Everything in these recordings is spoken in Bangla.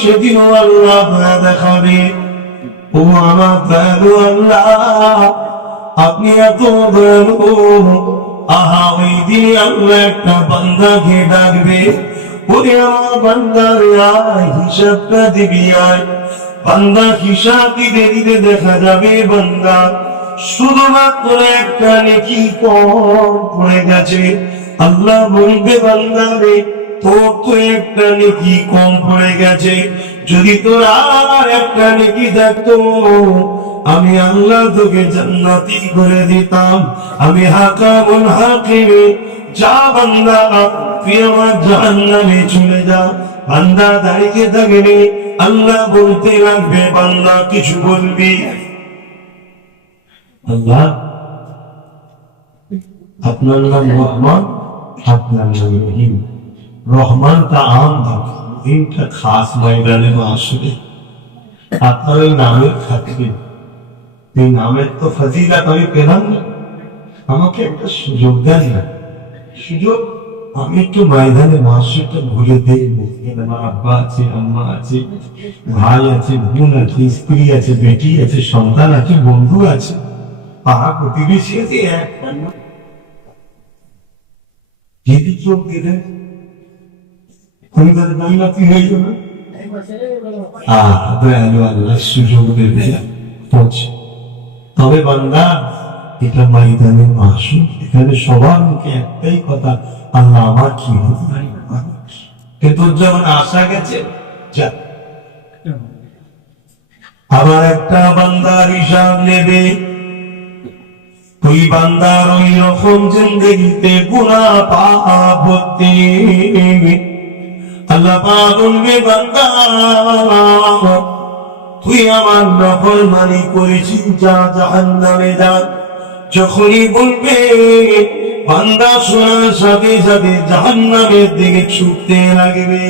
সেদিনও আল্লাহ ভয় দেখাবে। ও আমার দয়ালু আল্লাহ, আপনি এত দয়ালু। আহা, ওই দিন আল্লাহ একটা বান্দাকে ডাকবে, ওরে আমার বান্দার আয়, হিসাবটা দিবি আয়। বান্দা হিসাব দিতে দিতে দেখা যাবে বান্দা শুধুমাত্র একটা নেকি কম পড়ে গেছে। আল্লাহ বলবে বান্দা রে, তোর তো একটা নেকি কম পড়ে গেছে, যদি তোর আর একটা নেকি থাকতো আমি আল্লাহ তোকে জান্নাতি করে দিতাম। আমি হাকামুল হাকিম, যা বান্দা তুই আমার জাহান্নামে চলে যা। বান্দা দাঁড়িয়ে থাকবে, আল্লাহ বলতে লাগবে বান্দা কিছু বলবি? আল্লাহ, আপনার নাম রহমান, আপনার নাম রহিম। রহমানটা আম থাকে, রহিমটা খাস ময়দানে আসবে। আপনার ওই নামের থাকবে, এই নামের তো ফজিলত আমি পেলাম না, আমাকে একটা সুযোগ দেন না। সুযোগ আমি একটু ময়দানে মাসটা ঘুরে দেখবো। আমার আব্বা আছে, আম্মা আছে, ভাই আছে, বোন আছে, স্ত্রী আছে, বেটি আছে, সন্তান আছে, বন্ধু আছে, পাড়া প্রতিবেশী আছে। একটা যদি চোখ দিলে তুমি তাদের জান্নাতি হয়ে যাবে। দয়ালু আল্লাহ সুযোগ দেবে। তবে বান্দা, এটা ময়দানে মাসুক, এখানে সবার মুখে একটাই কথা, আল্লাহ আমার কি হতে পারি। কিন্তু যখন আশা গেছে, আবার একটা বান্দার হিসাব নেবে। ওই বান্দার ওই রকম জিন্দেগিতে গুনাহ পাপ হতে, আল্লাহ পাক বলবে বান্দা তুই আমার নাফরমানি করেছিস, যা জাহান্নামে যা। যখনই বলবে বান্দা শোনার সাথে সাথে জাহান্নামের দিকে ছুটতে লাগবে।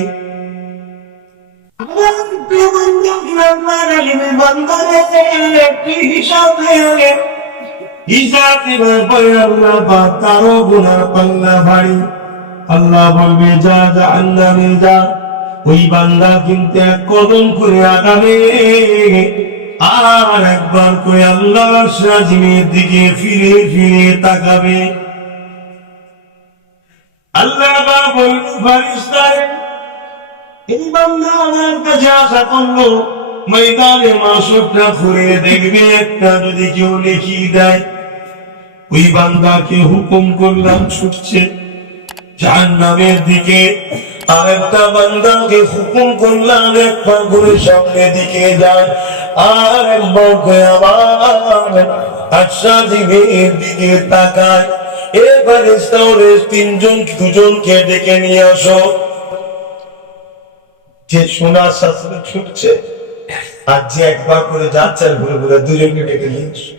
আল্লাহ বলবে যা জাহান্নামে যা। ওই বান্দা কিন্তু এক কদম করে আগাবে, আর একবার করে আল্লাহর সাজিমের দিকে ফিরে ফিরে তাকাবে। আল্লাহ বলবে ফারিস্তারে, এই বান্দা আমার কাছে আশা করলো, ময়দানে মাসুকটা ঘুরে দেখবে একটা যদি কেউ লিখি দেয়। ওই বান্দাকে হুকুম করলাম ছুটছে জাহান্নামের দিকে, আর একটা বান্দাকে হুকুম করলাম একবার ঘুরে সামনের দিকে যায়, আর একবার করে আবার আশা জীবের দিকে তাকায়। এবার তিনজন দুজনকে ডেকে নিয়ে আসো। যে শোনার শাস্ত্রে ছুটছে আর যে একবার করে যাচ্ছে ঘুরে ঘুরে, দুজনকে ডেকে নিয়ে আসো।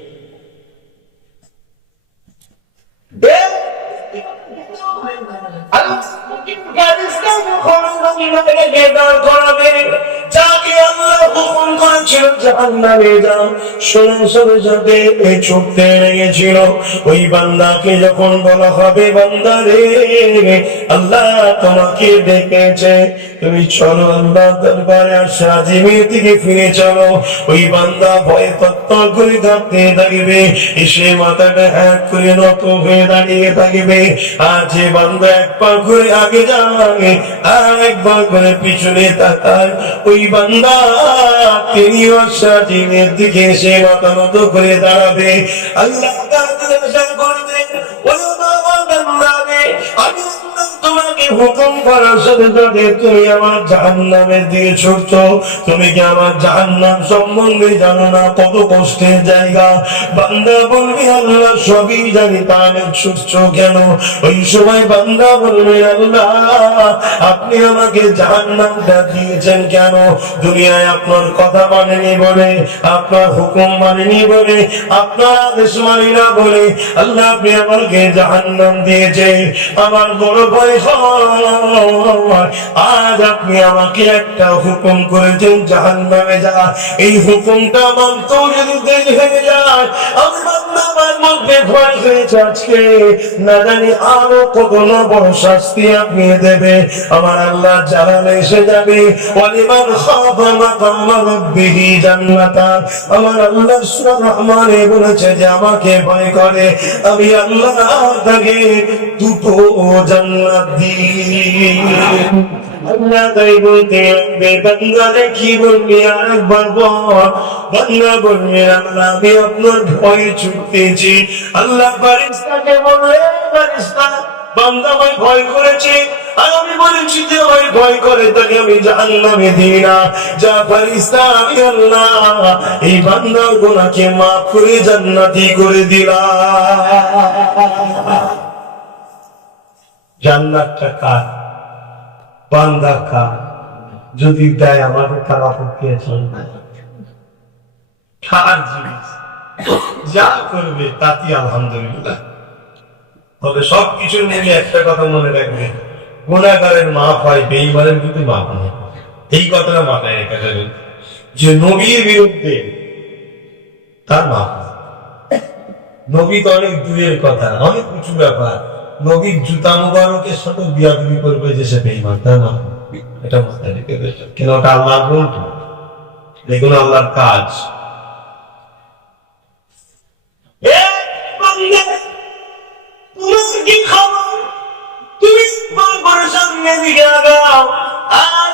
ওই বান্দাকে যখন বলা হবে বান্দা রে, আল্লাহ তোমাকে ডেকেছে, তুমি চলো আল্লাহ দরবারে আশা জিমের দিকে ফিরে চলো। ওই বান্দা ভয়ে তত্তর করে কাঁপতে থাকবে, এসে মাথাটা হ্যাঁ করে নত হয়ে দাঁড়িয়ে থাকবে। আর যে বান্দা একবার করে আগে যায় আর একবার করে পিছনে তাকায়, ওই বান্দা তিনি আশা জিমের দিকে এসে মাথা নত করে দাঁড়াবে। আল্লাহ করবে, আমি তোমাকে হুকুম করার সাথে সাথে তুমি আমার জাহান্নামের দিকে ছুটছো। তুমি কি আমার জাহান্নাম সম্বন্ধে জানো না? কত কষ্টের জায়গা। বান্দা বলবে আল্লাহ সবই জানি, তাহলে ছুটছো কেন? ওই সময় বান্দা বলবে আল্লাহ আপনি আমাকে জাহান্নামটা দিয়েছেন কেন? দুনিয়ায় আপনার কথা মানেনি বলে, আপনার হুকুম মানেনি বলে, আপনার আদেশ মানি না বলে আল্লাহ আপনি আমাকে জাহান্নাম দিয়েছে। আমার বড় ভয় হয় আজ আপনি আমাকে একটা হুকুম করেছেন জাহান্নামে যা, এই হুকুমটা মানতেও যদি দেরি হয়ে যায়, আমি বান্দার মধ্যে ভয় হয়েছে আজকে না জানি আরো কত না বড় শাস্তি আপনি দেবে। আমার আল্লাহ জালালে এসে যাবে, ওয়ালিমান খাফা মাকামা রাব্বিহি জান্নাতান। আমার আল্লাহ সূরা রহমানে বলেছে যে আমাকে ভয় করে আমি আল্লাহ তাকে দুটো জান্নাত দিই। আল্লাহ তাই বলতে লাগবে বান্দারে কি বলবি আরেকবার বল। বান্দা বলবে আল্লাহ আমি আপনার ভয়ে ছুটতেছি। আল্লাহ ফারিস্তাকে বলবে ফারিস্তা বান্দা আমায় ভয় করেছে আর আমি বলেছি যে আমায় ভয় করে তাকে আমি জাহান্নামে দিই না। যা ফারিস্তা আমি আল্লাহ এই বান্দার গুনাহকে মাফ করে জান্নাতি করে দিলাম। জান্নাতটা কার? বান্দা কার? যদি দেয় আমাদের কারা পক্ষে চলবে কার জিনিস যা করবে তাতে আলহামদুলিল্লাহ। তবে সবকিছু মিলে একটা কথা মনে রাখবে, গুনাহগারের মাফ হয়, বেঈমানের কিন্তু মাফ হয়। এই কথাটা মাথায় রেখে যাবেন যে নবীর বিরুদ্ধে তার মাফ হয়। নবী তো অনেক দূরের কথা, অনেক উঁচু ব্যাপার। নবীর জুতা মুবারকের সাথে বিয়াদবি করবে যে সে বেঈমান, তা না, এটা মাথায় রেখে দেবেন। কেন ওটা আল্লাহর গুণ, এগুলো আল্লাহর কাজ। কি খবর? তুমি সামনে দিকে আগাও আর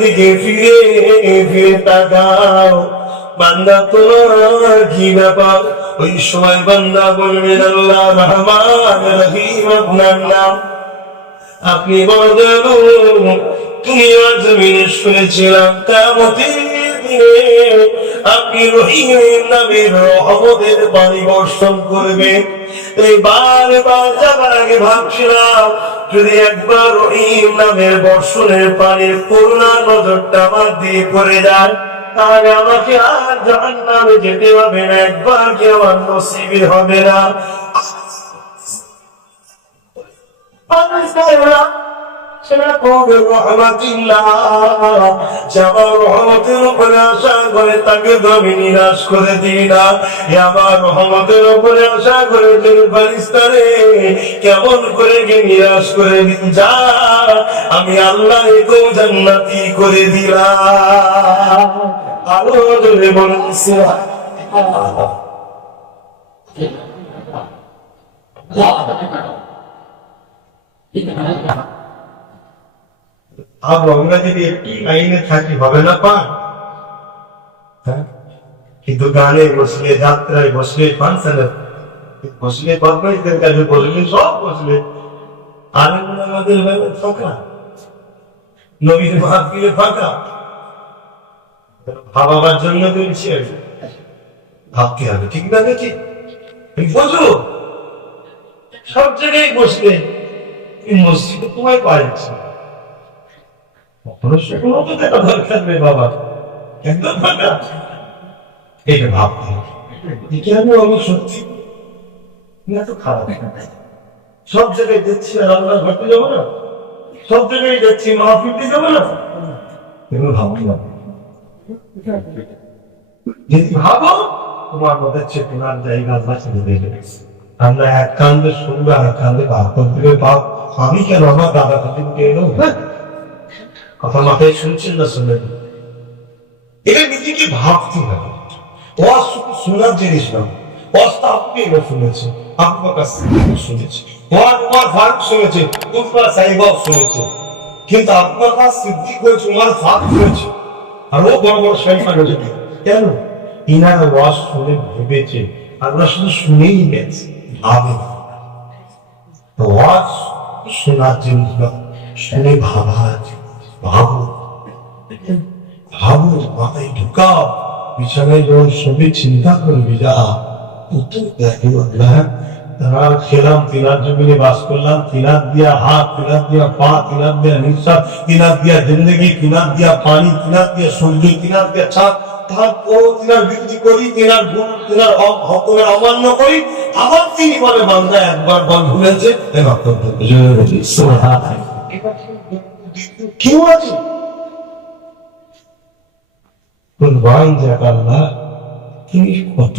দিকে ফিরে ফিরে তাকাও। বান্দা তোমার কি ব্যাপার? ওই সময় বান্দা বলবেন আল্লাহ রহমান রহিম আপনার নাম, আপনি বড় দয়ালু। তুমি জমিনে শুনেছিলাম কিয়ামতের দিনে আপনি রহিমের নামের রহমতের পানি বর্ষণ করবেন। এই বারবার যাবার আগে ভাবছিলাম যদি একবার রহিম নামের বর্ষণের পানির করুণা নজরটা আমার দিয়ে পড়ে যায় তাহলে আমাকে আর জাহান্নামে যেতে হবে না, একবার কি আমার নসিবে হবে না। রহমতের উপরে আশা করে তাকে আমি নিরাশ করে দিই না। আমার রহমতের উপরে আশা করে ফারিস্তারে কেমন করে কে নিরাশ করে দিন, যা আমি আল্লাহ একেও জান্নাতি করে দিলাম। আরো জোরে বলুন সুবহানাল্লাহ। আমরা যদি একটি আইনে থাকি হবে না পান, কিন্তু গানে বসলে, যাত্রায় বসলে, ফাংশনে বসলে, কর্মীদের কাছে বসলে, সব বসলে আর আমাদের ফাঁকা, নবীর মাহফিলে ফাঁকা। ভাবার জন্য বলছি, ভাবতে হবে, ঠিক না? নাকি বোঝো সব জায়গায় বসলে মসজিদে তোমায় পাইছি দরকার নেই বাবা, একদম ফাঁকা। এটা ভাবতে হবে, আমি সত্যি এত খারাপ সব জায়গায় যাচ্ছি আর আল্লাহ ঘরতে যাবো না, সব জায়গায় যাচ্ছি মাহফিলতে যাবো না, এগুলো ভাবতে হবে। যদি ভাবো তোমার মধ্যে চেতনার জায়গা আল্লাহ ছেড়ে দেবে। আমরা এক কান্দে শুনবো আর এক কান্দে ভাব করতে পাও, আমি কেন আমার দাদা কাকিমকে এলো কথা মাথায় শুনছেন না শুনলেন? এটা নিজেকে ভাবতে হবে। ওয়াজ শুধু শোনার জিনিস না, ওয়াজটা আপনি এবার শুনেছে, আপনার কাছ থেকে শুনেছে, ওয়াজ উমর ফারুক শুনেছে, উসমান সাহিবাও শুনেছে, কিন্তু আপনার কাছ সিদ্দিক হয়েছে, উমর ফারুক হয়েছে, আর ও বড় বড় সাহিবা হয়েছে। কেন? ইনারা ওয়াজ শুনে ভেবেছে, আমরা শুধু শুনেই গেছি, ভাবে ওয়াজ শোনার জিনিস না, শুনে ভাবা। ভাবো ভাবো, মাথায় ঢুকাও, বিছানায় যখন সবই চিন্তা করবি, যা উত্তর দেখো আল্লাহ তারা খেলাম, তিনার জমিনে বাস করলাম, তিনার দিয়া হাত, তিনার দিয়া পা, তিনার দিয়া নিঃশ্বাস, তিনার দিয়া জিন্দগি, তিনার দিয়া পানি, তিনার দিয়া সূর্য, তিনার দিয়া চাঁদ, তিনার বিরোধী করি, তিনার হুকুমের অমান্য করি, আবার তিনি বলে বান্দা একবার বল ভুলেছে কেউ আছে আল্লাহ তিনি কত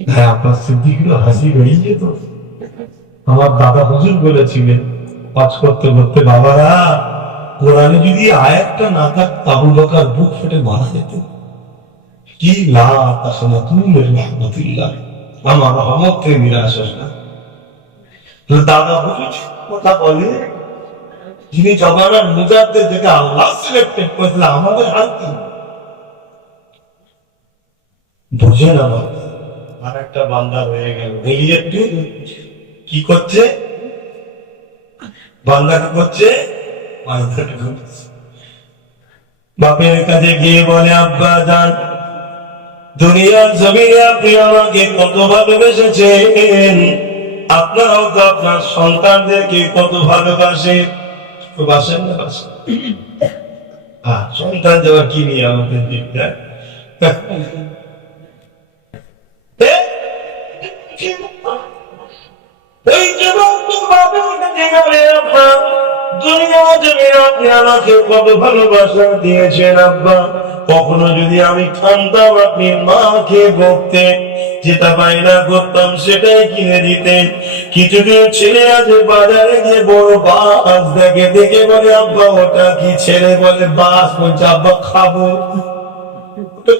হ্যাঁ আপনার সিদ্দিকরা হাসি বেরিয়ে যেত। আমার দাদা হুজুর বলেছিলেন কাজ করতে করতে, বাবারা কোরআনে যদি আয়াতটা না থাকতো আবু বকর বুক ফেটে মারা যেত। কি লাভ আসলে তুমি রহমতুল্লাহ, আমার রহমতে নিরাশ হোস না। তো দাদা হুজুর কথা বলে, যিনি জমানার মুজাদ্দিদ থেকে আল্লাহ সিলেক্টেড করেছিলেন, আমাদের হাল কি বুঝে না। আর একটা বান্দা রয়ে গেল, কি করছে বান্দা, কি করছে বাপের কাছে গিয়ে বলে আব্বা জান, দুনিয়ার জমিনে আপনি আমাকে কত ভালোবেসেছেন, আপনারাও তো আপনার সন্তানদেরকে কত ভালোবাসেন। বাসেন না বাসেন? সন্তান যাওয়ার কি নিয়ে আমাদের দিকটা আপনি আমাকে কত ভালোবাসা দিয়েছেন আব্বা। কখনো যদি আমি খানতাম আপনি মাকে বকতে, যেটা বাইনা করতাম সেটাই কিনে দিতেন। কিছু কিছু ছেলে আছে বাজারে গিয়ে বড় বাস দেখে, দেখে বলে আব্বা ওটা কি, ছেলে বলে বাস, বলছে আব্বা খাবো।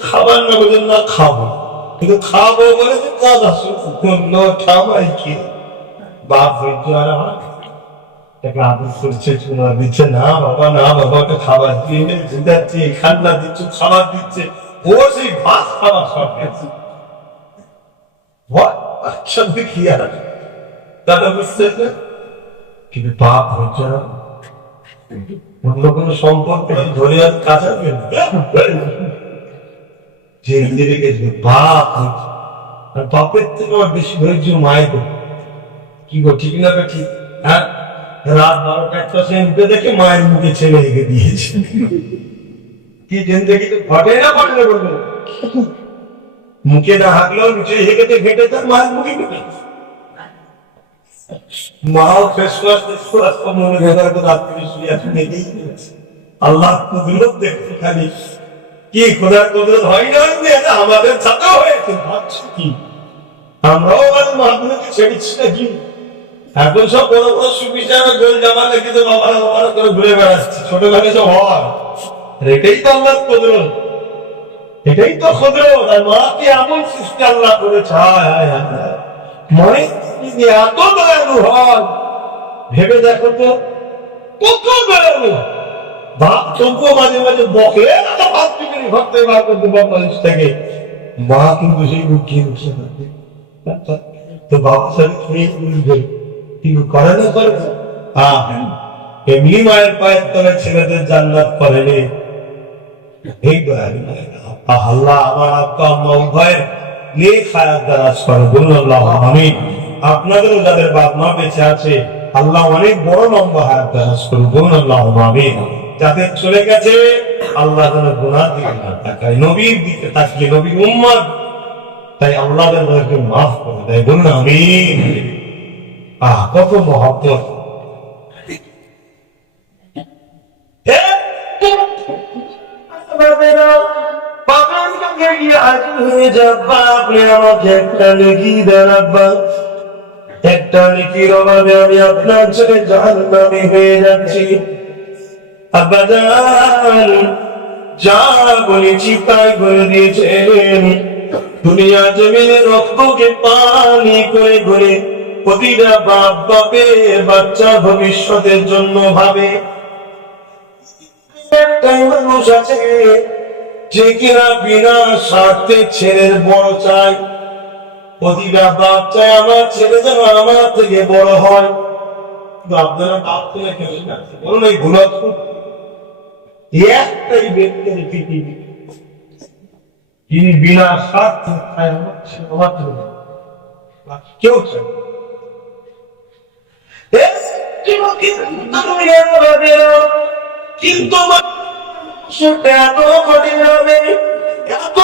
খাবার না বলছেন না খাবো, কিন্তু খাবো বলে কাদা করলো ঠামাই কি বাপ হয়েছে। আর আমার তাকে আদর করছে, চুমা দিচ্ছে, না বাবা না বাবা ওটা খাবার দিয়ে যাচ্ছে, খান্না দিচ্ছে, খাবার দিচ্ছে, ও সেই ভাত খাবার সব গেছে। কি আর দাদা বুঝতে, কিন্তু বাপ হয়েছে না, অন্য কোনো সম্পর্ক ধরে আর কাটাবে যে নিজেকে বাপ হয়েছে। আর বাপের থেকে আমার বেশি ধৈর্য মায়ের, কি গো ঠিক না ঠিক? হ্যাঁ, রাত 12টা 1টা উঠে দেখে মায়ের মুখে ছেলে রেখে দিয়েছে। কি জিন্দগি তো ঘটে না, ঘটে না বলবো, মুখে না হাঁকলেও নিচে হেঁটে ঘেটে তার মায়ের মুখে ঘেটে। মাও ফেসওয়াশ মনে ভেতরে তো রাত্রি শুয়ে আছে, মেয়েই আল্লাহ কুদরত দেখতে খালি কি খোদার কুদরত হয় না, আমাদের সাথেও হয়েছে। ভাবছি কি আমরাও মাহবুবকে ছেড়েছি নাকি? এখন সব বড় বড় সুবিচার গোল জামা লেগে তো বাবারা বাবারা করে ঘুরে বেড়াচ্ছে, ছোটখাটো সব হয়। এটাই তো আল্লাহর কুদরত, এটাই তো কুদরত। আর মাকে এমন সৃষ্টি আল্লাহ করেছে, মানে এত দয়ালু হয়, ভেবে দেখো তো কত দয়ালু। বাপ তবুও মাঝে মাঝে বকে, বাপ থেকে ঘরতে বার করতে বাংলাদেশ থেকে, মা কিন্তু সেই লুকিয়ে উঠছে না। তো বাবার সাথে কিন্তু করে না, করে এমনি মায়ের পায়ের তলে ছেলেদের জান্নাত করেনি। আল্লাহ আমার আব্বা আম্মা উভয়ের নেক হায়াত দারাজ করে, বলুন আল্লাহ আমিন। আপনাদেরও যাদের বাপ মা বেঁচে আছে আল্লাহ অনেক বড় লম্বা হায়াত দারাজ করুন, বলুন আল্লাহ আমিন। যাদের চলে গেছে আল্লাহ যেন গুনাহ দিকে না তাকায়, নবীর দিকে তাকিয়ে, নবীর উম্মত, তাই আল্লাহ তাদেরকে মাফ করে দেয়, বলুন আমিন। কত মহব্বত। একটা নেকির অভাবে আমি আপনার ছেলে জাহান্নামী হয়ে যাচ্ছি। আব্বাজান যা বলেছি তাই করে দিয়েছেন। দুনিয়া জমিনে রক্তকে পানি করে ঘুরে প্রতিটা বাপ বাপের বাচ্চা ভবিষ্যতের জন্য ভাবে। একটাই মানুষ আছে যে কিনা বিনা স্বার্থে ছেলের বড় চায়। প্রতিটা বাপ চায় আমার ছেলে যেন আমার থেকে বড় হয়। আপনারা বাপ ছেলে খেলে না, বলুন এই ভুল একটাই ব্যক্তির পৃথিবী, তিনি বিনা স্বার্থে চায় আমার ছেলে আমার জন্য, কেউ চায়। কিন্তু সেটা এত কঠিন হবে, এত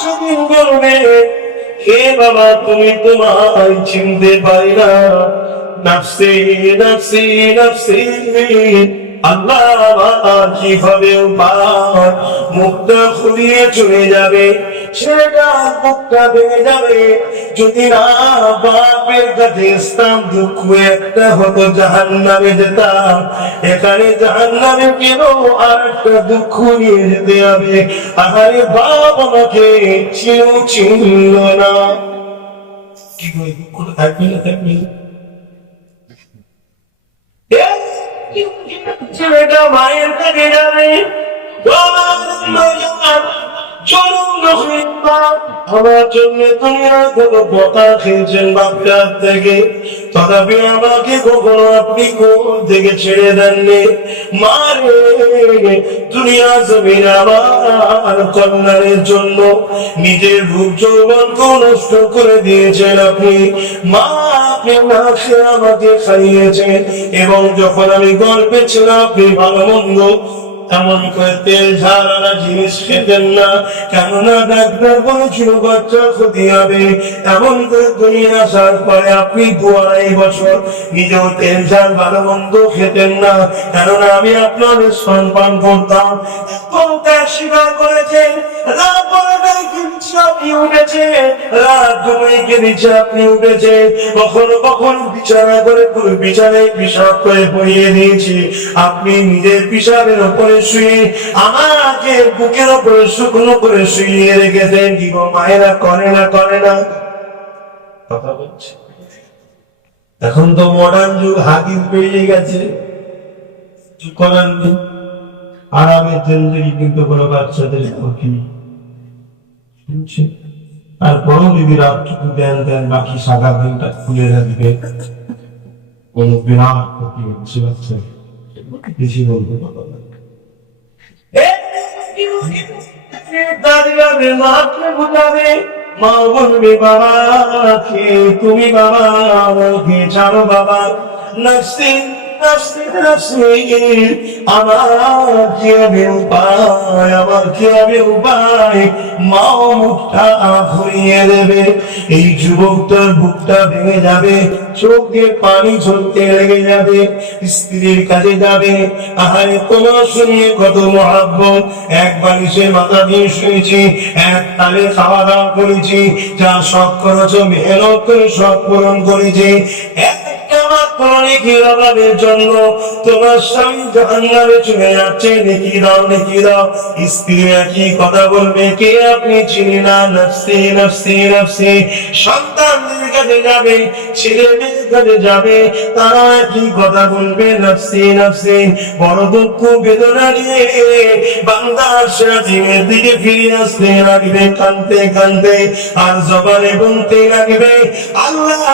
সেদিন বলবে, হে বাবা তুমি তোমায় চিনতে পারি না, নাফসি নাফসি নাফসি। আল্লাহ কিভাবে উপায়, মুখটা খুলিয়ে চলে যাবে, সেটা মুখটা ভেঙে যাবে। যদি না বাপের কাছে ইসলাম দুঃখ একটা হতো জাহান্নামে যেতাম, এখানে জাহান্নামে কেন আর একটা দুঃখ নিয়ে যেতে হবে। আরে বাপ আমাকে চিনল না, কি করে দুঃখটা থাকবে না থাকবে। ছেলেটা মায়ের কাছে যাবে, আমার জন্য দুনিয়া কোনো বকা খেয়েছেন বাপটার থেকে, তথাপি আমাকে কখনো আপনি কোন থেকে ছেড়ে দেননি। মারে দুনিয়া জমিন আমার কল্যাণের জন্য নিজের রূপ যৌবনকে নষ্ট করে দিয়েছেন আপনি। মা আপনি না খেয়ে আমাকে খাইয়েছেন, এবং যখন আমি গল্পে ছিলাম আপনি ভালো মন্দ এমন করে তেল ঝাল আনা জিনিস খেতেন না, কেননা ডাক্তার বলেছিল বাচ্চা ক্ষতি হবে। এমন করে দুনিয়া আসার পরে আপনি 2-2.5 বছর নিজেও তেল ঝাল ভালো মন্দ খেতেন না, কেননা আমি আপনার স্তন পান করতাম। স্বীকার করেছেন, রাত আপনি উঠেছে, রাত দুপুরে নিচে আপনি উঠেছে, কখনো কখনো বিছানা করে পুরো বিছানায় পিসাব করে পড়িয়ে দিয়েছি। আপনি নিজের পিসাবের উপরে শুয়ে আমাকে বুকের উপরে শুকনো করে শুয়ে রেখেছেন। কি গো মায়েরা করে না করে না? কথা বলছে। এখন তো মডার্ন যুগ, হাদিস বেরিয়ে গেছে, করার নেই। আরামের জিন্দেগি কিন্তু কোনো বাচ্চাদের ক্ষতি। তারপরেও যদি রাতটুকু দেন বাকি সাদা দিনটা খুলে রাখবে, কোন বিরাট ক্ষতি হচ্ছে বাচ্চা। বেশি বলতে পারবো না। মাকে বুঝাবে, মা বলবে বাবা তুমি বাবা আমাকে ছাড়ো বাবা, নাফসি নাফসি নাফসি। আমার কি হবে উপায়, আমার কি হবে উপায়? মা মুখটা ঘুরিয়ে দেবে, এই যুবকটার বুকটা ভেঙে যাবে, চোখ দিয়ে পানি ঝরতে লেগে যাবে, স্ত্রীর কাছে যাবে। আহারে তোমার শুনিয়ে কত মহাব্বত, এক বালিশে মাথা দিয়ে শুয়েছি, এক তালে খাওয়া দাওয়া করেছি, যা শখ করেছ মেহনত করে সব পূরণ করেছি। জন্য তোমার স্বামী জাহান্নামে চলে যাচ্ছে, নেকি দাও নেকি দাও। স্ত্রী একই কথা বলবে, কে আপনি চিনি না, নাফসি নাফসি নাফসি। সন্তানদের কাছে যাবে, ছেলে মেয়ের কাছে যাবে, তারা একই কথা বলবে, নাফসি নাফসি। বড় দুঃখ বেদনা নিয়ে বান্দার সাথীর দিকে ফিরে আসতে লাগবে, কানতে কানতে, আর জবানে বলতে লাগবে আল্লাহ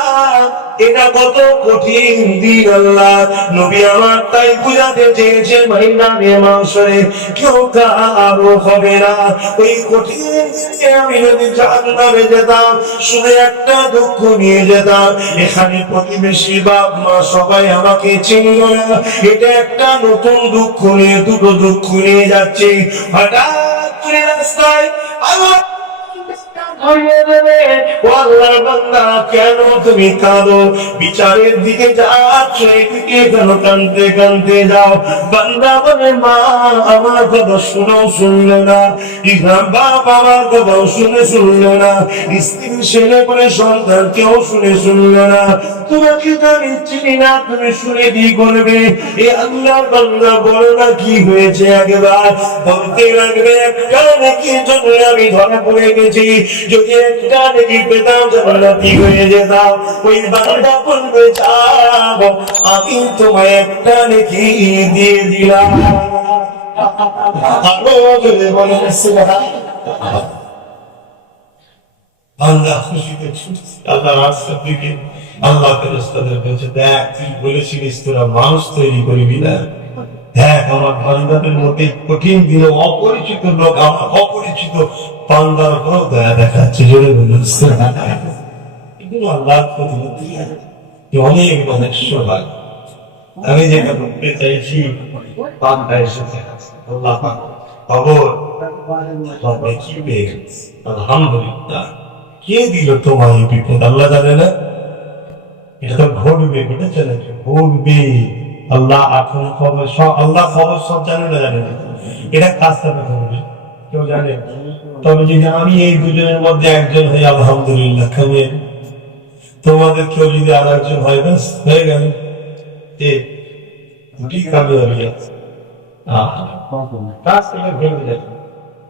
এটা কত কঠিন দিন। আল্লাহ নবী আমার তাই বুঝাতে চেয়েছে, মহিলাদের মাংসরে কেউ কারো হবে না। ওই কঠিন দিনে আমি যদি জাহান্নামে যেতাম, শুধু একটা দুঃখ নিয়ে যেতাম, এখানে প্রতিবেশী বাপ মা সবাই আমাকে চিনল না, এটা একটা নতুন দুঃখ নিয়ে, দুটো দুঃখ নিয়ে যাচ্ছি। হঠাৎ করে রাস্তায় আল্লাহ কেন তুমি কাঁদো, বিচারের দিকে যাচ্ছ, এদিকে কেন কাঁদতে কাঁদতে যাও? বান্দা বলে মা আমার কথা শুনেও শুনলো না, ইসলাম বাপ আমার কথাও শুনলো না, স্ত্রী ছেলে বলে সন্তান কেউ শুনলো না। তোমাকে তো আমি চিনি না, তুমি শুনে কি করবে? এ আল্লাহ বান্দা বলো না কি হয়েছে, একবার বলতে লাগবে একটা নাকি জন্য আমি ধরা পড়ে গেছি, যদি একটা নাকি পেতাম জান্নাতি হয়ে যেতাম। ওই বান্দা বলবে যাও আমি তোমায় একটা নাকি দিয়ে দিলাম। বলেন সুবহানাল্লাহ। বান্দা খুশিতে আল্লাহ রাস্তার দিকে, আল্লাহ ফেরেশতাদের বলছে দেখ তুই বলেছিলিস তোরা মানুষ তৈরি করবি না, দেখ আমার বান্দাদের মধ্যে কঠিন দিনে অপরিচিত লোক আমার অপরিচিত বান্দার উপর দয়া দেখাচ্ছে। জোরে বলুন সুবহানাল্লাহ। আল্লাহ অনেক মহেশ্বর হয়, আমি যেটা বলতে চাইছি পাপটা এসেছে আল্লাহ পাক খবর আপনি কি পেয়ে গেছে আলহামদুলিল্লাহ। কে দিল তোমার এই বিপদ আল্লাহ জানে না? এটা তো ঘটবে, ঘটেছে নাকি? ঘটবে। আল্লাহ এখন খবর সব, আল্লাহ খবর সব জানে না জানে না? এটা কাজ করবে ঘটবে, কেউ জানে? তবে যদি আমি এই দুজনের মধ্যে একজন হই আলহামদুলিল্লাহ, খাবে তোমাদের কেউ যদি আর একজন হয় ব্যাস হয়ে গেল,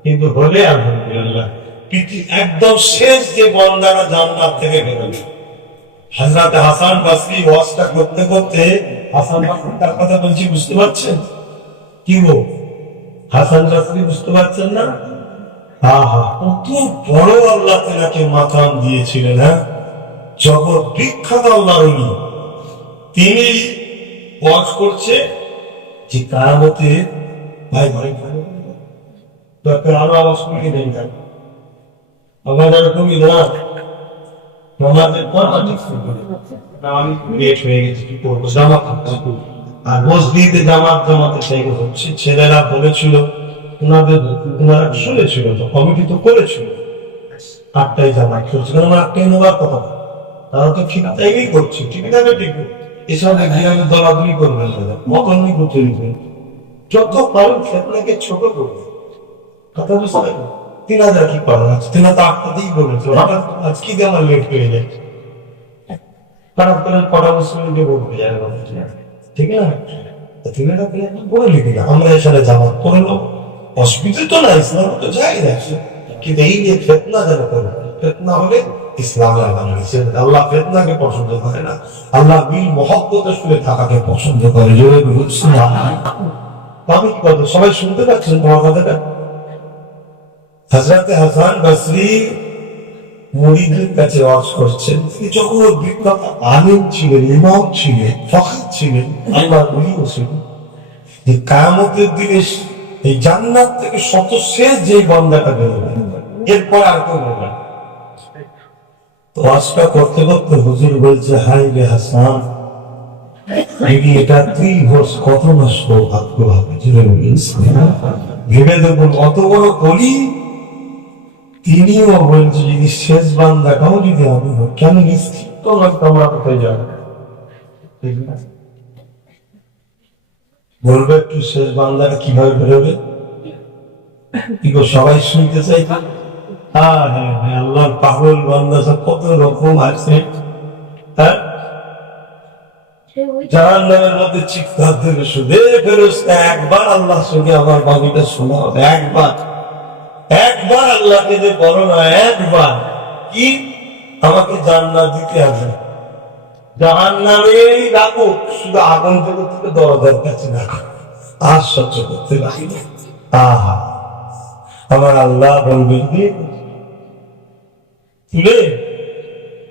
কিন্তু হলে আলহামদুলিল্লাহ একদম শেষ যে বন্দারা জান্নাত থেকে বেরোবে। হযরত হাসান বসরি ওয়াজটা করতে করতে, হাসান বসরি তার কথা বলছি, বুঝতে পারছেন? কি গো হাসান বসরি বুঝতে পারছেন না? কত বড় আল্লাহ তাআলাকে মাকাম দিয়েছিলেন। হ্যাঁ, জগৎ বিখ্যাত আল্লাহর ওলি। তিনি ওয়াজ করছে যে কিয়ামতে ভাই ভাই দরকার আরো আওয়াজ করে দেন না, আমাদের তুমি না আমাদের আমি লেট হয়ে গেছি, কি করবো, জামাত আর মসজিদে জামাতে চাই হচ্ছে। ছেলেরা বলেছিল ওনারা শুনেছিল, তো কমিটি তো করেছিল 8টায় জামাত করছিল, আমরা 8টায় নেওয়ার কথা, তারা তো ঠিক জায়গায় করছে, ঠিক না? ঠিক এসব একদিন দলাদলি করবেন না, মতনই করতে দিবেন, যত পারেন ফেতনাকে ছোট করবে। কথা বুঝতে পারেন? 3000 কি পারেন? 8টাতেই বলেছে, হঠাৎ আজ কি দিয়ে আমার লেট হয়ে যায়, খারাপ করেন কটা মুসলিমকে বলতে যায়, ঠিক না? বলে লিখি না, আমরা এখানে জামাত করে নেব, অসুবিধা তো না, ইসলাম তো যাই না, কিন্তু এই যে ফেতনা যেন করবে, ফেতনা হলে ইসলামের আল্লাহ ফেতনাকে পছন্দ করে না, আল্লাহ বিল মহব্বতের সঙ্গে থাকাকে পছন্দ করে। জোরে বুঝছি না? আমি কি বলবো, সবাই শুনতে পাচ্ছেন তোমার কথাটা? হযরত হাসান বসরি মুরিদের কাছে ওয়াজ করছেন, তিনি যখন বিখ্যাত আলেম ছিলেন, ইমাম ছিলেন, ফকিহ ছিলেন, আল্লাহর ওলিও ছিলেন, যে কিয়ামতের দিনে এই জান্নাত থেকে সর্বশেষ যে বান্দাটা বেরোবে, এরপর আর কেউ বেরোবে না। তো ওয়াজটা করতে করতে হুজুর বলছে, হাই রে হাসান, এটা তুই হোস, কত না সৌভাগ্য হবে। ভেবে দেখুন, অত বড় কলি, তিনিও বলছে যদি শেষ বান্দাটাও যদি আমি হই, কেন নিশ্চিত লাগতো আমরা কোথায় যাবো? বলবে একটু শেষ বান্দাটা কিভাবে বেরোবে? কি গো সবাই শুনতে চাই? হ্যাঁ হ্যাঁ হ্যাঁ, আল্লাহর পাগল বান্দা সব কত রকম আছে। হ্যাঁ, জাহান্নামের মধ্যে চিৎকার দেবে, শুধু ফেরেশতা একবার আল্লাহর সঙ্গে আমার বাণীটা শোনা হবে, একবার আল্লাহকে যে বলো না, একবার কি আমাকে জান্নাত দিতে হবে, জাহান্নামেই রাখুক, শুধু আগুন থেকে দরজার কাছে রাখো, আর সহ্য করতে পারি না। আহা, আমার আল্লাহ বলবে তুলে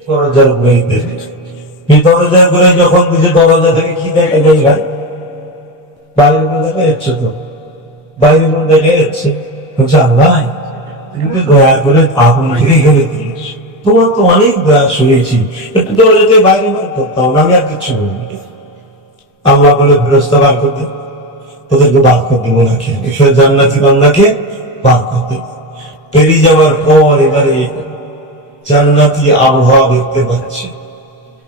দরজার উপরে দেবে। এই দরজার উপরে যখন দিচ্ছে, দরজা থেকে কি দেখা যায়? বাইরের উপরে দেখা যাচ্ছে, তো বাইরের উপরে দেখা যাচ্ছে, বলছে আল্লাহ তুমি দয়া করে আগুন থেকে গেলে দিয়েছ, তোমার তো অনেক দয়া শুনেছি, একটু দরজা থেকে বাইরে বার করতাম না, আমি আর কিছু বলিনি। আল্লাহ বলে ফেরেশতা বার করতে, ওদেরকে বার করে দেবো না, খেয়ে জান্নাতি বান্দাকে বার করে দেবো। পেরিয়ে যাওয়ার পর এবারে জান্নাতি আবহাওয়া দেখতে পাচ্ছে,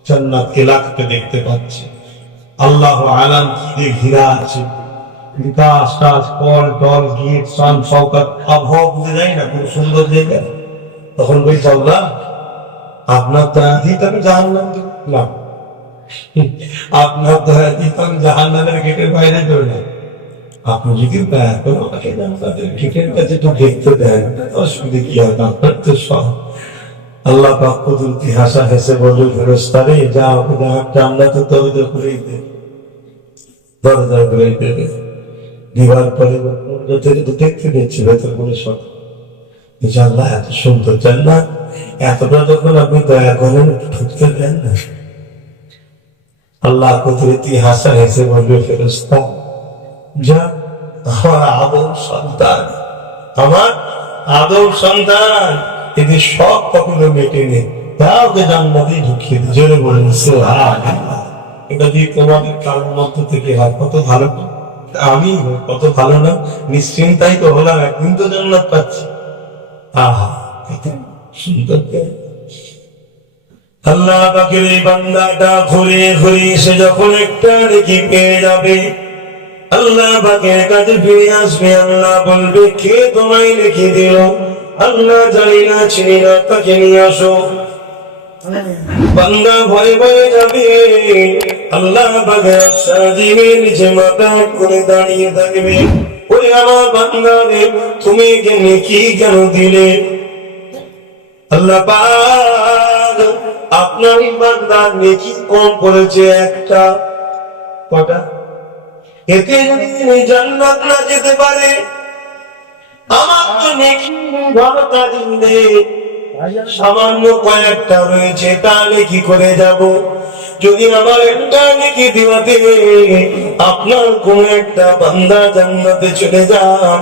জান্নাত এলাকাতে দেখতে পাচ্ছে, আল্লাহ আলাম কি দিয়ে ঘিরা আছে, গাছ টাছ, ফল টল, গীত শান শওকত, আবহাওয়া বুঝে যায় না, খুব সুন্দর জায়গা। তখন বলছে আল্লাহ আপনার দয়া দিয়ে তো আমি জাহান্নাম দেখলাম, আপনার দয়া দিয়ে তো আমি জাহান্নামের গেটের বাইরে চললাম, আপনি যদি দয়া করে আমাকে জান্নাতের গেটের কাছে একটু দেখতে দেন, অসুবিধা কি হয়? আপনার তো সব। আল্লাহ পাক কুদরতি হাসা হেসে বলল, ফেরেশতারে যাও, জান্নাতে দরজা খুলেই দে, দরজা খুলেই দেবে। দিবার পরে দেখতে পেয়েছি ভেতর করে সব, আল্লাহ এত সুন্দর জান্নাত, এতটা যখন আপনি দয়া করেন ঢুকতে দেন না। আল্লাহ কুদরতি হাসা হেসে বলবে, ফেরেশতা যা, আমার আদম সন্তান এদের সব কখনো মেটেনি, তা ওকে জান্নাতে ঢুকিয়ে জোরে বলেন সুবহানাল্লাহ। এটা যদি তোমাদের কারোর মধ্য থেকে হয় কত ভালো, আমি কত ভালো না, নিশ্চিন্তাই তো হলাম, একদিন তো জান্নাত পাচ্ছি। আহা কত সুন্দর। আল্লাহ পাকের এই বান্দাটা ঘুরে ঘুরে সে যখন একটা নেকি পেয়ে যাবে, আল্লাহ পাকের কাছে ফিরে আসবে। আল্লাহ বলবে কে তোমায় লিখে দিল? আল্লাহ জানি না, চিনি না, তাকে নিয়ে আসো। বান্দা ভয়ে ভয়ে যাবে। আল্লাহ পাকের সাজিমের নিচে মাথা করে দাঁড়িয়ে থাকবে। ওরে আমার বান্দা রে, তুমি নেকি কেন দিলে? আল্লাহ পাক আপনার বান্দার নেকি কম করেছে একটা, কটা? এতে যদি জান্নাত না যেতে পারে, আমার তো নেকি ভালো কাজ নেই, সামান্য কয়েকটা রয়েছে, তাহলে কি করে যাব? যদি আমার একটা নেকি দিওয়াতে আপনার কোন একটা বান্দা জান্নাতে চলে যান,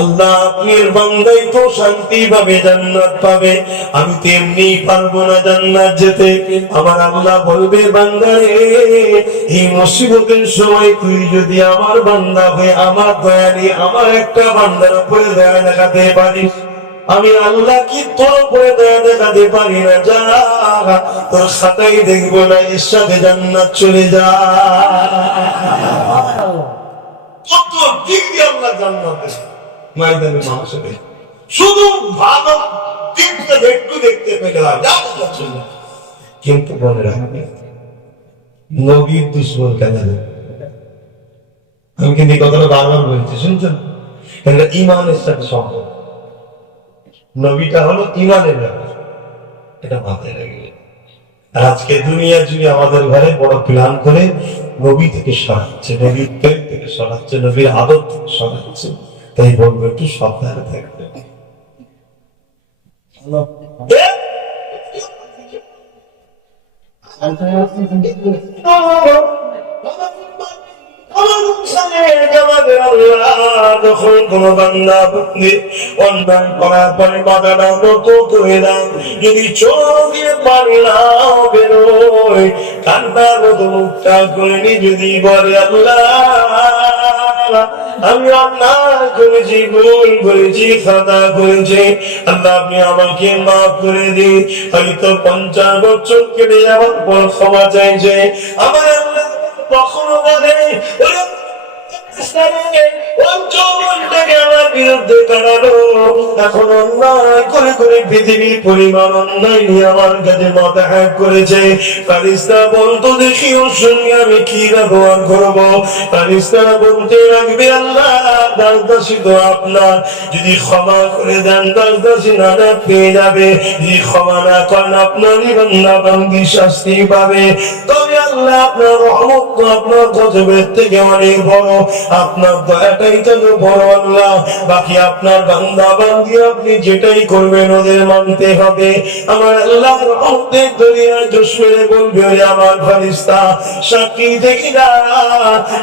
আল্লাহ আপনার বান্দাই তো শান্তি পাবে, জান্নাত পাবে, আমি তো এমনি পারবো না জান্নাত যেতে। আমার আল্লাহ বলবে বান্দা রে, এই মুসিবতের সময় তুই যদি আমার বান্দা হয়ে আমার দয়ালি আমার একটা বান্দার উপরে দয়া দেখাতে পারিস, আমি আল্লাহ কি তোর উপরে দয়া দেখাতে পারি না? যা, তোর খাতাই দেখবো না, এর সাথে জান্নাত চলে যা। কত ডিগ্রি আল্লাহ জান্নাতে ময়দানে মানুষের, শুধু ভালো দিকটা একটু দেখতে পেলে হয়, যা চলে। কিন্তু মনে রাখবে নবীর দুশ্মন কেন? আমি কিন্তু এই কথাটা বারবার বলছি, শুনছেন? এটা ইমানের সাথে সম্পর্ক। নবীটা হলো ইমানের ব্যাপার, এটা মাথায় রাখবে। আর আজকে দুনিয়া জুড়ে আমাদের ঘরে বড় প্ল্যান করে নবী থেকে সরাচ্ছে, নবীর প্রেম থেকে সরাচ্ছে, নবীর আদর থেকে সরাচ্ছে। তাই বলবো একটু সাবধানে থাকবে। যখন কোন বান্দা অন্যায় করার পরে বাধাটা নত করে দেন, যদি চোখে পানি না বেরোয়, কান্নার মতো মুখটা করে যদি বলে আল্লাহ আমি অন্যায় করেছি, ভুল করেছি, খাতা করেছি, আল্লাহ আপনি আমাকে মাফ করে দিন। হয়তো 50 বছর কেটে যাওয়ার পর ক্ষমা চাইছে আমার আল্লাহ, কখনো বলে আমার বিরুদ্ধে কাটালো, এখন অন্যায় করে করে পৃথিবীর পরিমাণ অন্যায় নিয়ে আমার কাছে মাথা হ্যাক করেছে। ফারিস্তারা বলতো দেখি ওর সঙ্গে আমি কি ব্যবহার করবো। ফারিস্তারা বলতে রাখবে আল্লাহ দাসদাসী তো আপনার, যদি ক্ষমা করে দেন দাসদাসী নাজাত পেয়ে যাবে, যদি ক্ষমা না করেন আপনারই বান্দা বান্দি শাস্তি পাবে। তবে আল্লাহ আপনার রহমত তো আপনার গজবের থেকে অনেক বড়, আপনার দয়াটাই তো বড় আল্লাহ। বাকি আপনার বান্দা বান্দি আপনি যেটাই করবেন ওদের মানতে হবে। আমার আল্লাহ রহমতের দরিয়ায় জোশ মেরে বলবে ওরে আমার ফেরেশতা সাক্ষী থেকে না,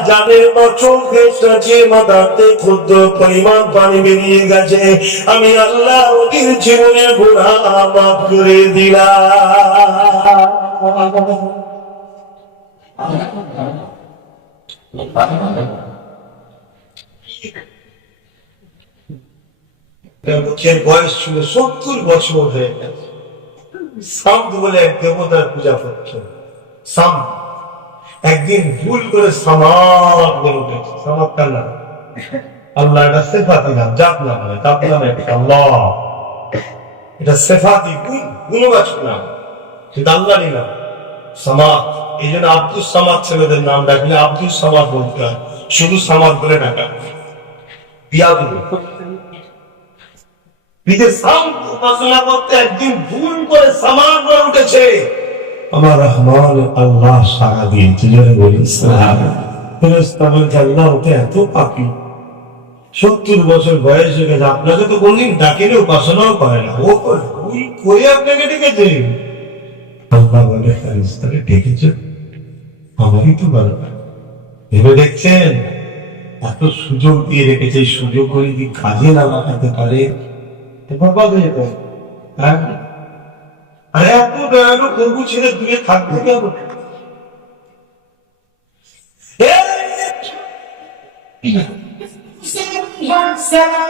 যাদের বছর দেশে মাথাতে ক্ষুদ্র পরিমাণ পানি বেরিয়ে গেছে, আমি আল্লাহ ওদের জীবনের গুনাহ মাফ করে দিলাম। মুখের বয়স ছিল 70 বছর হয়ে গেছে। সাম বলে এক দেবতার পূজা করছে। সাম একদিন ভুল করে সামাদ বলে উঠেছে। সামাদ কার নাম? আল্লাহ। এটা সেফাতি নাম, জাত নাম নয়, জাত নাম আল্লাহ। এটা সেফাতি গুণবাচক নাম, সেটা আল্লাহরই নাম সামাদ। এই জন্য আব্দুল সামাদ ছেলেদের নাম ডাকলে আব্দুল সামাদ বলতে হয়, শুধু সামাদ বলে ডাকা একদিন ভুল করে সামাদ বলে উঠেছে। আমার রহমান আল্লাহ সারা দিয়েছে, আল্লাহ ওটা এত পাপি, 70 বছর বয়স হয়ে গেছে, আপনাকে তো কোনদিন ডাকিলে উপাসনাও করে না, ও করে আপনাকে ডেকেছে। আল্লাহ বলে ফেরেশতাকে ডেকেছে আমারই তো ব্যাপার। ভেবে দেখছেন এত সুযোগ দিয়ে রেখেছে, সুযোগ করে যদি কাজে না লাগাতে পারে আর এত দয়ালু প্রভু ছেড়ে দূরে থাকতে কেন?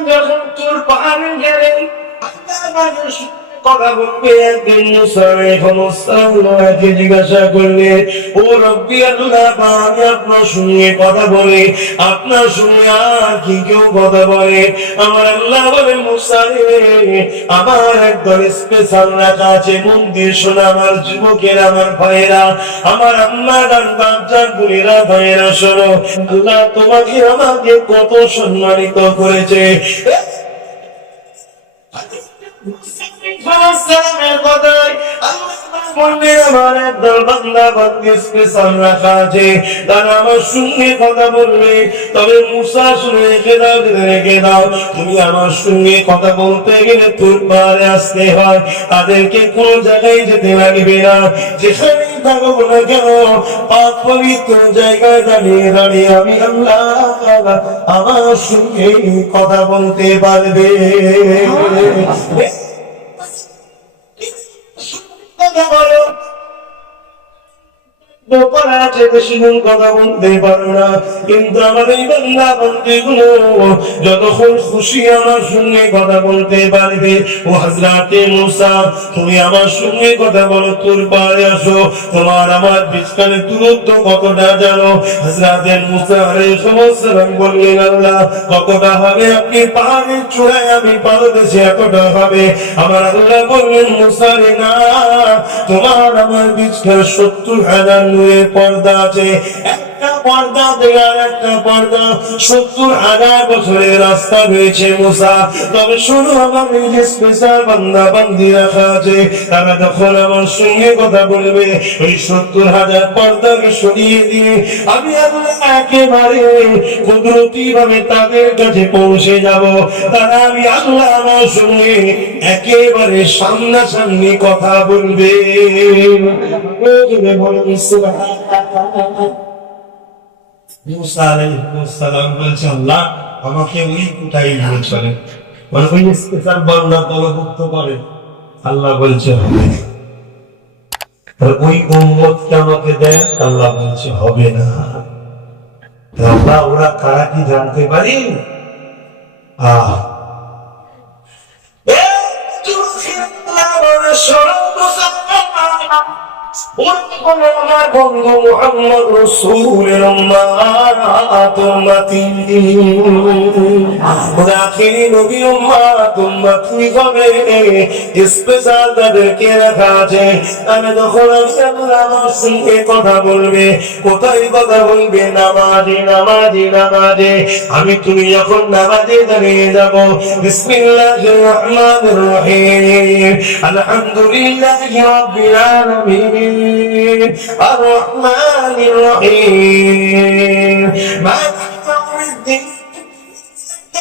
যখন তোর পাহাড়ে গেলেন কথা বলবে, একদিন মুসা আলাইহিসসালামকে জিজ্ঞাসা করলে, ও রব্বি আল্লাহ, আমি আপনার সঙ্গে কথা বলে, আপনার সঙ্গে আর কি কেউ কথা বলে? আমার আল্লাহ বলে, মুসা রে, আমার একদল স্পেশাল রাখা আছে, মন দিয়ে শোনা আমার যুবকের, আমার ভাইয়েরা, আমার আম্মা গান বাচ্চার বুড়িরা, ভাইয়েরা শোনো, আল্লাহ তোমাকে আমাকে কত সম্মানিত করেছে। আমার একদল বান্দা বান্দি স্পেশাল রাখা আছে, তারা আমার সঙ্গে কথা বলবে। তবে মুসা শুনে রেখে দাও, তুমি আমার সঙ্গে কথা বলতে গেলে তোর পাহাড়ে আসতে হয়, তাদেরকে কোন জায়গায় যেতে লাগবে না, যেখানেই থাকবো না কেন পাক পবিত্র জায়গায় দাঁড়িয়ে দাঁড়িয়ে আমি আল্লাহ আমার সঙ্গে কথা বলতে পারবে। কথা বলতে পারো না, কিন্তু আমার এই বান্দা বান্দীগুলো যতক্ষণ খুশি আমার সঙ্গে কথা বলতে পারবে। ও হযরতে মুসা, তুমি আমার সঙ্গে কথা বলো, তোর পাহাড়ে আসো, তোমার আমার বিস্তারে দূরত্ব কতটা জানো? হযরতে মুসা আলাইহিস সালাম বললেন, আল্লাহ কতটা হবে? আপনি পাহাড়ের চূড়ায়, আমি পাদদেশে, এতটা হবে। আমার আল্লাহ বললেন, মুসা রে, না, তোমার আমার বিস্তার 70,000 নূরের পর্দা আছে, একটা পর্দা দেওয়ার একটা পর্দা, 70,000 বছরের রাস্তা রয়েছে মুসা। তবে শোনো, আমার এই যে স্পেশাল বান্দা বান্দি রাখা আছে, তারা যখন আমার সঙ্গে কথা বলবে, ওই 70,000 পর্দাকে সরিয়ে দিয়ে আমি আল্লাহ একেবারে কুদরতি ভাবে তাদের কাছে পৌঁছে যাব। তারা আমি আল্লাহ আমার সঙ্গে একেবারে সামনাসামনি কথা বলবে। মুসা আলাইহিস সালাম বলছে, আল্লাহ আমাকে ওই কোথায় নিয়ে চলে, মানে ওই স্পেশাল বান্দা দলভুক্ত করে। আল্লাহ বলছে হবে, ওই উম্মতকে আমাকে দেন। আল্লাহ বলছে হবে না। আল্লাহ ওরা কারা কি জানতে পারি? আমার বন্ধু মুহাম্মদ রাসূলের উম্মতি, আখিরি নবী উম্মতি হবে, স্পেশাল তাদেরকে রাখা আছে। তাহলে যখন আমার সঙ্গে কথা বলবে, কোথায় কথা বলবে? নামাজে, নামাজে, নামাজে। আমি তুমি যখন নামাজে দাঁড়িয়ে যাব, বিসমিল্লাহির রহমানির রহিম, আলহামদুলিল্লাহি রাব্বিল আলামিন, আর রহমানির রহিম, মালিকি ইয়াউমিদ্দিন,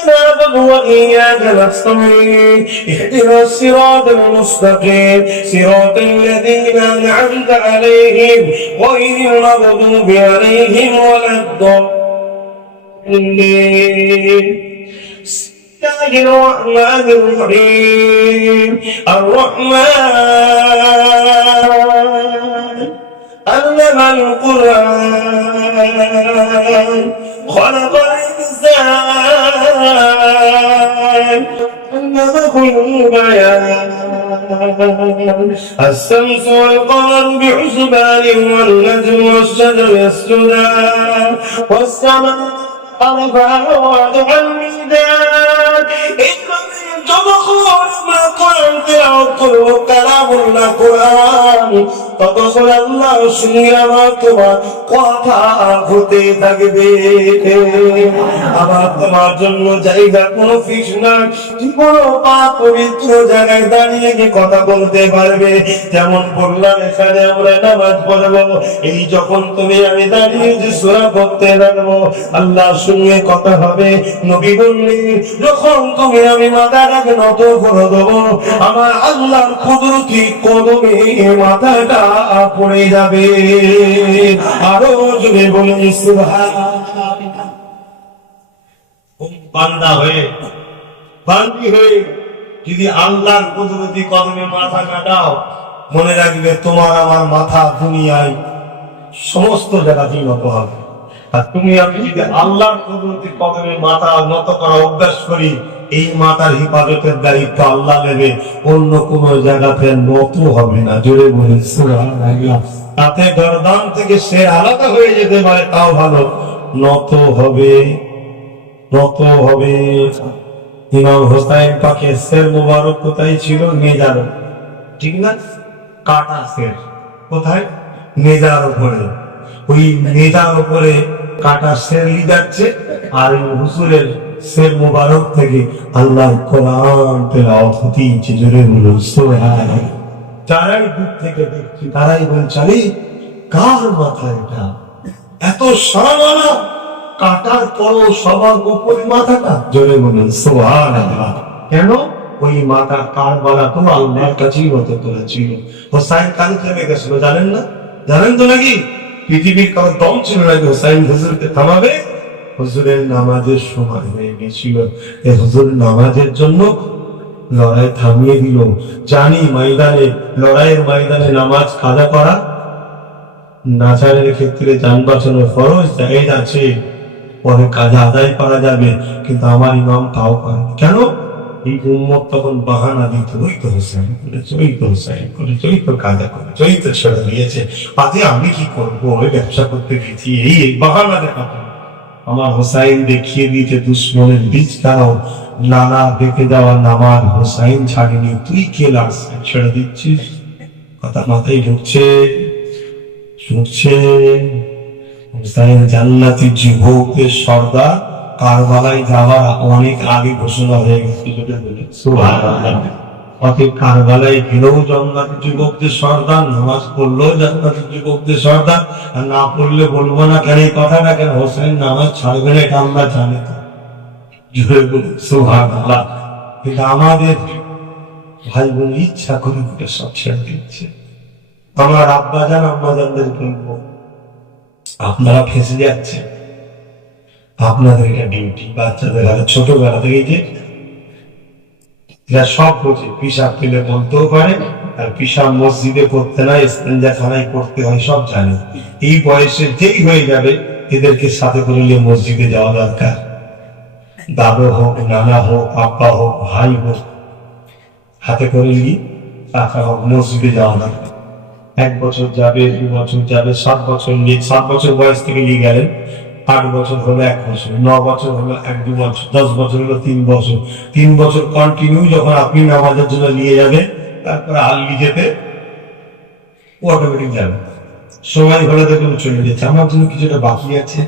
نعبد وإياك نستعين، اهدنا الصراط المستقيم، صراط الذين أنعمت عليهم غير المغضوب عليهم ولا الضالين. بسم الله الرحمن الرحيم، الرحمن علم القرآن، خلق الإنسان، علمه البيان، الشمس والقمر بحسبان، والنجم والشجر يسجدان، والسماء رفعها ووضع الميزان، ততক্ষণ আল্লাহ সঙ্গে আমার তোমার কথা হতে থাকবে। আবার তোমার জন্য জায়গা কোনো ফিক্স নাই, কোনো পাক পবিত্র জায়গায় দাঁড়িয়ে কি কথা বলতে পারবে। যেমন বললাম, এখানে আমরা নামাজ পড়বো, এই যখন তুমি আমি দাঁড়িয়ে যে সূরা পড়তে থাকবো, আল্লাহর সঙ্গে কথা হবে। নবী বললেন, যখন তুমি আমি মাথাটাকে নত করে দেবো, আমার আল্লাহর কুদরতি কদমে মাথাটা পড়ে যাবে। আরো জোরে বলুন সুবহানাল্লাহ। বান্দা হয়ে, বান্দি হয়ে যদি আল্লাহর কুদরতি কদমে মাথা কাটাও, মনে রাখবে তোমার আমার মাথা দুনিয়ায় সমস্ত জায়গাতেই নত হবে। আর তুমি আমি যদি আল্লাহর কুদরতি কদমে মাথা নত করা অভ্যাস করি, এই মাথার হেফাজতের দায়িত্ব আল্লাহ নেবে, অন্য কোন জায়গাতে নত হবে না। জোরে বলি সুবহানাল্লাহ। তাতে গর্দান থেকে সে আলাদা হয়ে যেতে পারে, তাও ভালো, নত হবে, নত হবে। ইমাম হোসাইন পাকের শের মুবারক কোথায় ছিল? নেজার, ঠিক না? কাটা শের কোথায়? নেজার উপরে। ওই নেজার উপরে কাটা শের নিয়ে যাচ্ছে, আর হুজুরের শের মুবারক থেকে আল্লাহ কোরআন তেলাওয়াত হচ্ছে। জোরে বলুন সুবহানাল্লাহ। যারাই দূর থেকে দেখছি তারাই বলছে, আরে কার মাথা এটা? এত সারা কাটার পরও সবার উপরে মাথাটা। জোরে বলুন সুবহানাল্লাহ। কেন? ওই মাথা কারবালা তো আল্লাহর কাছেই হতে করেছিল। হোসাইন কাল থেমে গেছিল, জানেন না? জানেন তো নাকি? পৃথিবীর কারো দম ছিল নাকি হোসাইন হুজুরকে থামাবে? হুজুরের নামাজের সময় হয়ে গেছিল, এই হুজুর নামাজের জন্য লড়াই থামিয়ে দিল। জানি ময়দানে, লড়াইয়ের ময়দানে নামাজ কাজা করা নাচারের ক্ষেত্রে যান বাঁচানোর ফরজ জায়েজ আছে, পরে কাজা আদায় করা যাবে, কিন্তু আমার ইমাম তাও করে। কেন? এই উম্মত তখন বাহানা দিত, ওই তো হোসেন করেছে, ওই তো হোসেন করেছে, ওই তো কাজা করেছে, ওই তো ছেড়ে দিয়েছে, তাতে আমি কি করবো? ওই ব্যবসা করতে গেছি, এই বাহানা দেখাতো। আমার হোসাইন দেখিয়ে দিতে দুশ্মনের বীজ তারাও নানা দেখে যাওয়া নামাজ হোসাইন ছাড়িনি, তুই কে লাগছে ছেড়ে দিচ্ছিস? কথা মাথায় ঢুকছে, শুনছে। হোসাইন জান্নাতি যুবকের সর্দার, কারবালায় যাওয়ার অনেক আগে ঘোষণা হয়ে গেছে। সুবহানাল্লাহ। অতএব কারবালায় গেলেও জান্নাতি যুবকদের সর্দার, নামাজ পড়লেও জান্নাতি যুবকদের সর্দার। আর না পড়লে বলবো না কেন এই কথাটা? কেন? হোসেন নামাজ ছাড়বে না, এটা আমরা জানি তো। জুড়ে বলি সুবহানাল্লাহ। কিন্তু আমাদের ভাই বোন ইচ্ছা করে সব ছেড়ে দিচ্ছে। আমার আব্বা জান আম্মা জানদের বলবো, আপনারা ফেঁসে যাচ্ছে, আপনাদের এটা ডিউটি। বাচ্চাদের হাতে ছোটবেলা থেকে যে এরা সব বোঝে, পিসাব পেলে বলতেও পারে, আর পিসাব মসজিদে করতে না, ইস্তেঞ্জা খানায় করতে হয়, সব জানে। এই বয়সে যেই হয়ে যাবে এদেরকে সাথে করে নিয়ে মসজিদে যাওয়া দরকার। দাদু হোক, নানা হোক, আব্বা হোক, ভাই হোক, হাতে করে নিয়ে টাকা হোক মসজিদে যাওয়া দরকার। 1 বছর যাবে, 2 বছর যাবে, 7 বছর নিয়ে, 7 বছর বয়স থেকে নিয়ে গেলেন, 8 বছর হলো 1 বছর, 9 বছর হলো 1-2 বছর, 10 বছর হলো 3 বছর। 3 বছর কন্টিনিউ যখন আপনি নামাজের জন্য নিয়ে যাবেন, তারপরে আল্লি যেতে অটোমেটিক যাবে। সময় হলে দেখুন চলে যাচ্ছে, আমার জন্য কিছু একটা বাকি আছে,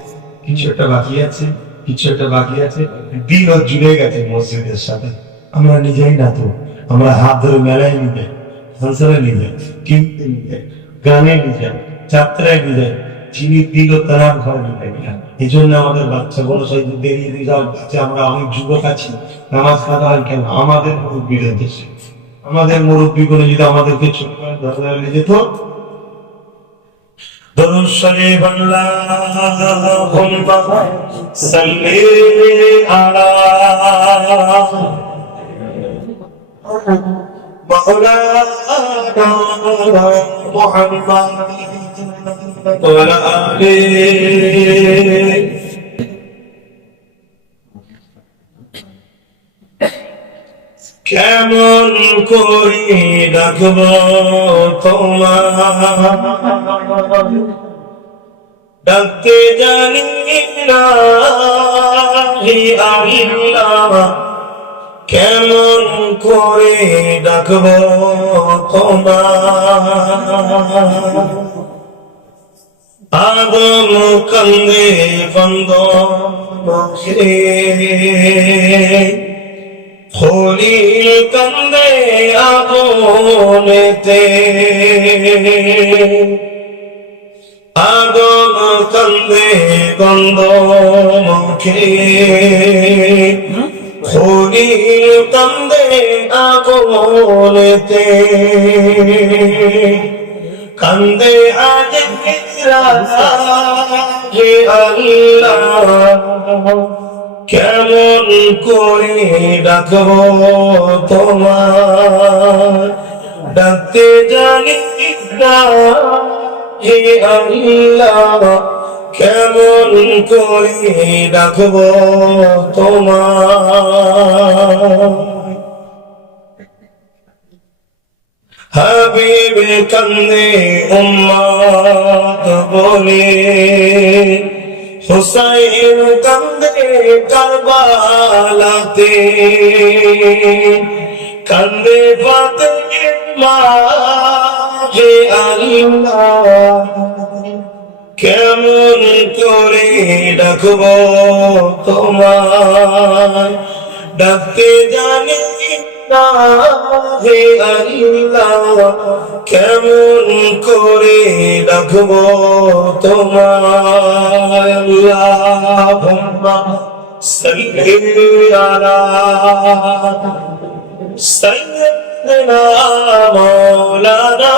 কিছু একটা বাকি আছে, কিছু একটা বাকি আছে। দিন ও জুড়ে গেছে মসজিদের সাথে। আমরা নিজেই না তো, আমরা হাত ধরে মেলায় নিয়ে যাই, সংসারে নিয়ে যাই, কিনতে নিয়ে যাই, গানে নিয়ে যাই, যাত্রায় নিয়ে যাই, যিনি দিল তার ঘরে নিয়ে যাই। এই জন্য আমাদের বাচ্চা বড় সাইজ বেরিয়ে দিয়ে যাওয়ার বাচ্চা, আমরা অনেক যুবক আছি, নামাজ কাটা হয় কেন? আমাদের মুরব্বীদের দেশে, আমাদের মুরব্বী গুলো যদি আমাদেরকে ছোটবেলায় ধরে নিয়ে যেত। দরুদ শরীফ আল্লাহুম্মা সাল্লি আলা মাওলানা মুহাম্মদ ওয়া আলা আলিহি। কেমন করি রাখব তোমার, ডাকতে জানি না আল্লাহ, কেমন করে ডাকব তোমার। আদম কান্দে বন্ধ মুখে, খলিল কান্দে আগুনেতে, আগুন কান্দে গন্ধ মুখে, খলিল কান্দে আগুনেতে, কান্দে আজ হে আল্লাহ, কেমন করে ডাকব তোমার, ডাকতে জানি না হে আল্লাহ, কেমন করে রাখবো তোমার। হাবিবে কান্দে উম্মত বলে, হুসাইন কান্দে কারবালাতে, কান্দে ফাতেমা হে আল্লাহ, কেমন করে ডাকবো তোমার। ডাকতে জানি না হে আল্লাহ, কেমন করে ডাকবো তোমার। আল্লাহুম্মা সাল্লি আলা সাইয়্যিদিনা মাওলানা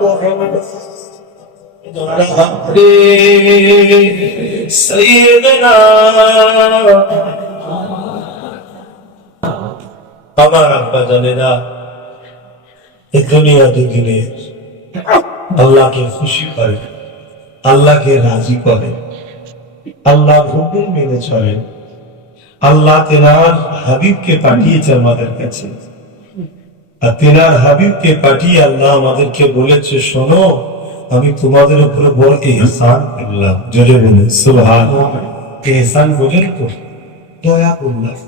মুহাম্মদ সাইয়্যিদিনা। আমার আব্বা জানেরা এই দুনিয়াতে গেলে আল্লাহকে খুশি করে, আল্লাহকে রাজি করে, আল্লাহর হুকুম মেনে চলেন। আল্লাহ তেনার হাবিবকে পাঠিয়েছে আমাদের কাছে, আর তেনার হাবিবকে পাঠিয়ে আল্লাহ আমাদেরকে বলেছে, শোনো আমি তোমাদের উপরে বড় ইহসান করলাম। জোরে বলুন সুবহানাল্লাহ। ইহসান বোঝেন তো? দয়া করলাম।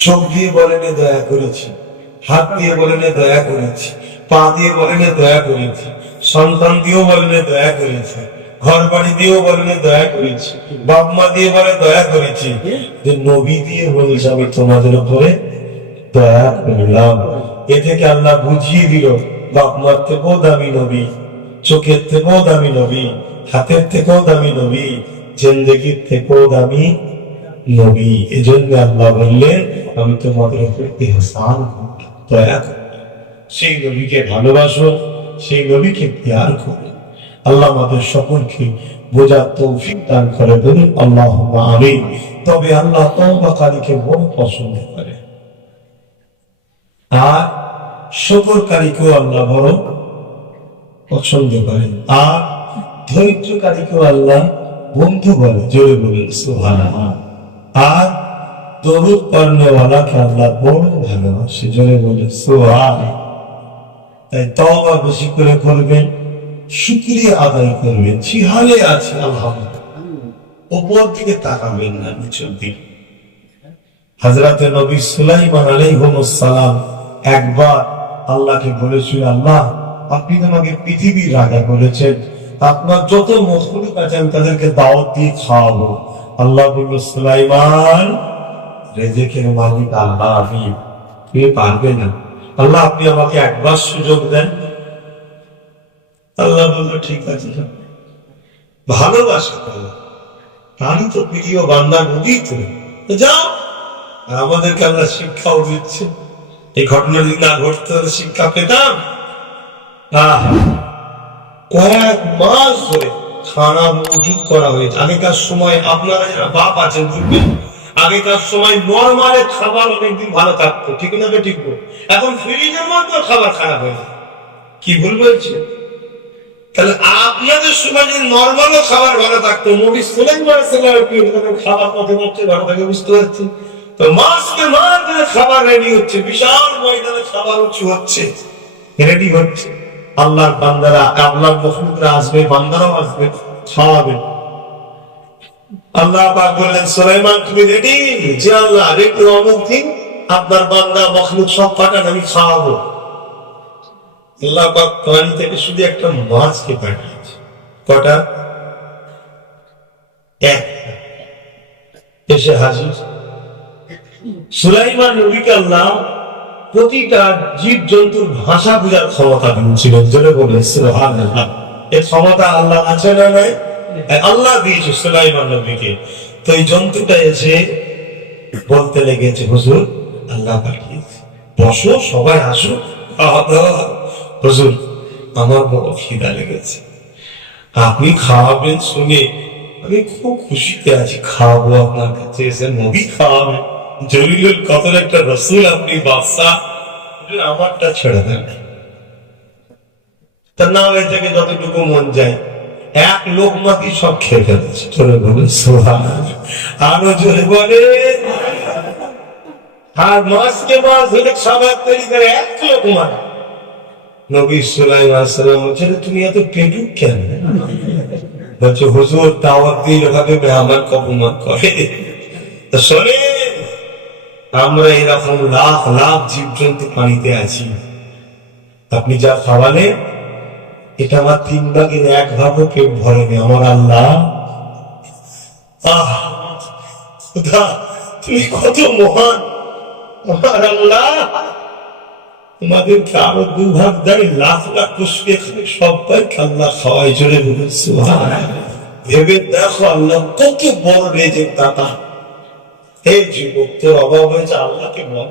চোখ দিয়ে বলেন দয়া করেছি, হাত দিয়ে বলেন দয়া করেছি, পা দিয়ে বলেন দয়া করেছি, সন্তান দিয়েও বলেন দয়া করেছি, ঘর বাড়ি দিয়েও বলেন দয়া করেছি, বাপ মা দিয়ে বলে দয়া করেছি, যে নবী দিয়ে বলেছে আমি তোমাদের উপরে দয়া করলাম। এ থেকে আল্লাহ বুঝিয়ে দিল বাপ মার থেকেও দামি নবী, চোখের থেকেও দামি নবী, হাতের থেকেও দামি নবী, জিন্দেগির থেকেও দামি নবী। এজন্য আল্লাহ বললেন আমি তোমাদের উপর ইহসান করলাম, দয়া করলাম। সেই নবীকে ভালোবাসো, সেই নবীকে প্যার করো। আল্লাহ আমাদের সকলকে বোঝার তৌফিক দান করে, বলুন আল্লাহুম্মা আমিন। তবে আল্লাহ তওবাকারীকে বড় পছন্দ করে, আর শুকরকারীকেও আল্লাহ বড় পছন্দ করে, আর ধৈর্যকারীকেও আল্লাহ বন্ধু বলে। জোরে বলুন সুবহানাল্লাহ। আর দরুদ পড়নেওয়ালাকে আল্লাহ বড় ভালোবাসে। জোরে বলুন সুবহানাল্লাহ। তাই তওবা বেশি করে করবেন, শুকরিয়া আদায় করবেন। জিহালে আছে আলহামদুলিল্লাহ, উপর দিকে তাকাবেন না, নিচের দিকে। হযরতে নবী সুলাইমান আলাইহিস সালাম একবার আল্লাহকে বলেছিল, আল্লাহ আপনি আমাকে পৃথিবীর রাজা করেছেন, আপনার যত মখলুক আছে আমি তাদেরকে দাওয়াত দিয়ে খাওয়াবো। আল্লাহ বলল, সুলাইমান রেজেকের মালিক আল্লাহ, তুমি পারবে না। আল্লাহ আপনি আমাকে একবার সুযোগ দেন। আল্লাহ বলল, ঠিক আছে, ভালোবাসা তারই তো প্রিয় বান্দা নবী, তুমি যাও। আমাদেরকে আল্লাহ শিক্ষাও দিচ্ছে। এই ঘটনা যদি না ঘটতে হলে শিক্ষা পেতাম। কয়েক মাস ধরে খানা মজুদ করা হয়েছে। আগেকার সময় আপনারা যারা বাপ আছেন বুঝবেন, আগেকার সময় নরমালের খাবার অনেকদিন ভালো থাকতো, ঠিক না? ঠিক। এখন ফ্রিজের মধ্যে খাবার খারাপ হয়ে যায়। কি ভুল বলছে? তাহলে আপনাদের সময় যদি নরমালও খাবার ভালো থাকতো, নবী সুলাইমান খাবার কত হচ্ছে ভালো থাকে বুঝতে পারছি। তো মাসকে মাস ধরে খাবার রেডি হচ্ছে, বিশাল ময়দানে খাবার উঁচু হচ্ছে, রেডি হচ্ছে। আল্লাহর বান্দারা, আল্লাহর মখলুকরা আসবে, বান্দারাও আসবে, খাওয়াবে। আল্লাহ পাক বললেন, সুলাইমান তুমি রেডি? যে আল্লাহ রেডি, অমুক দিন আপনার বান্দা মখলুক সব পাঠান, আমি খাওয়াবো। আল্লাহ পাক পানি থেকে শুধু একটা মাছকে পাঠিয়েছে। কটা? একটা। এসে হাজির। সুলাইমান নবীকে আল্লাহ প্রতিটা জীব জন্তুর ভাষা বোঝার ক্ষমতা দিয়েছিলেন। জোরে বলে সুবহানাল্লাহ। এই ক্ষমতা আল্লাহ আছে না নাই? আল্লাহ দিয়েছে সুলাইমান নবীকে। তো এই জন্তুটা এসে বলতে লেগেছে, হুজুর আল্লাহ পাঠিয়েছে, বসো, সবাই আসো, খাওয়া দাওয়া। হুজুর আমার বড় খিদা লেগেছে, আপনি খাওয়াবেন শুনে আমি খুব খুশিতে আছি, খাওয়াবো আপনার কাছে এসে, নবী খাওয়াবেন, জলিলুল কদর একটা রসুল, আপনি বাদশাহ, আমারটা ছেড়ে দেন। তার নাম থেকে যতটুকু মন যায় এক লোকমাতি সব খেয়ে ফেলেছে। চলে বলে সুবহানাল্লাহ, আরো জোরে বলে। আর মাসকে মাস হলে খাবার তৈরি করে এক লোকমা। নবী সুলাইমান আলাইহিস সালাম বলছে, তুমি এত পেটুক কেন? বলছে, হুজুর দাওয়াত দিয়ে এভাবে মেহমান অপমান করে। তো শোনে, আমরা এরকম লাখ লাখ জীবজন্তু পানিতে আছি, আপনি যা খাওয়ালে এটা আমার 3 ভাগের 1 ভাগও পেট ভরেনি। আমার আল্লাহ, আহ খোদা তুমি কত মহান। আমার আল্লাহ তোমাদেরকে আরো 2 ভাগ দেয়, লাখ লাখ পশু এখানে সবাই আল্লাহ খাওয়াই। চলে বলে সুবহানাল্লাহ। ভেবে দেখো আল্লাহ কত বড় রেজেক দাতা। হে যুবক, তোর অভাব হয়েছে, আল্লাহকে বল,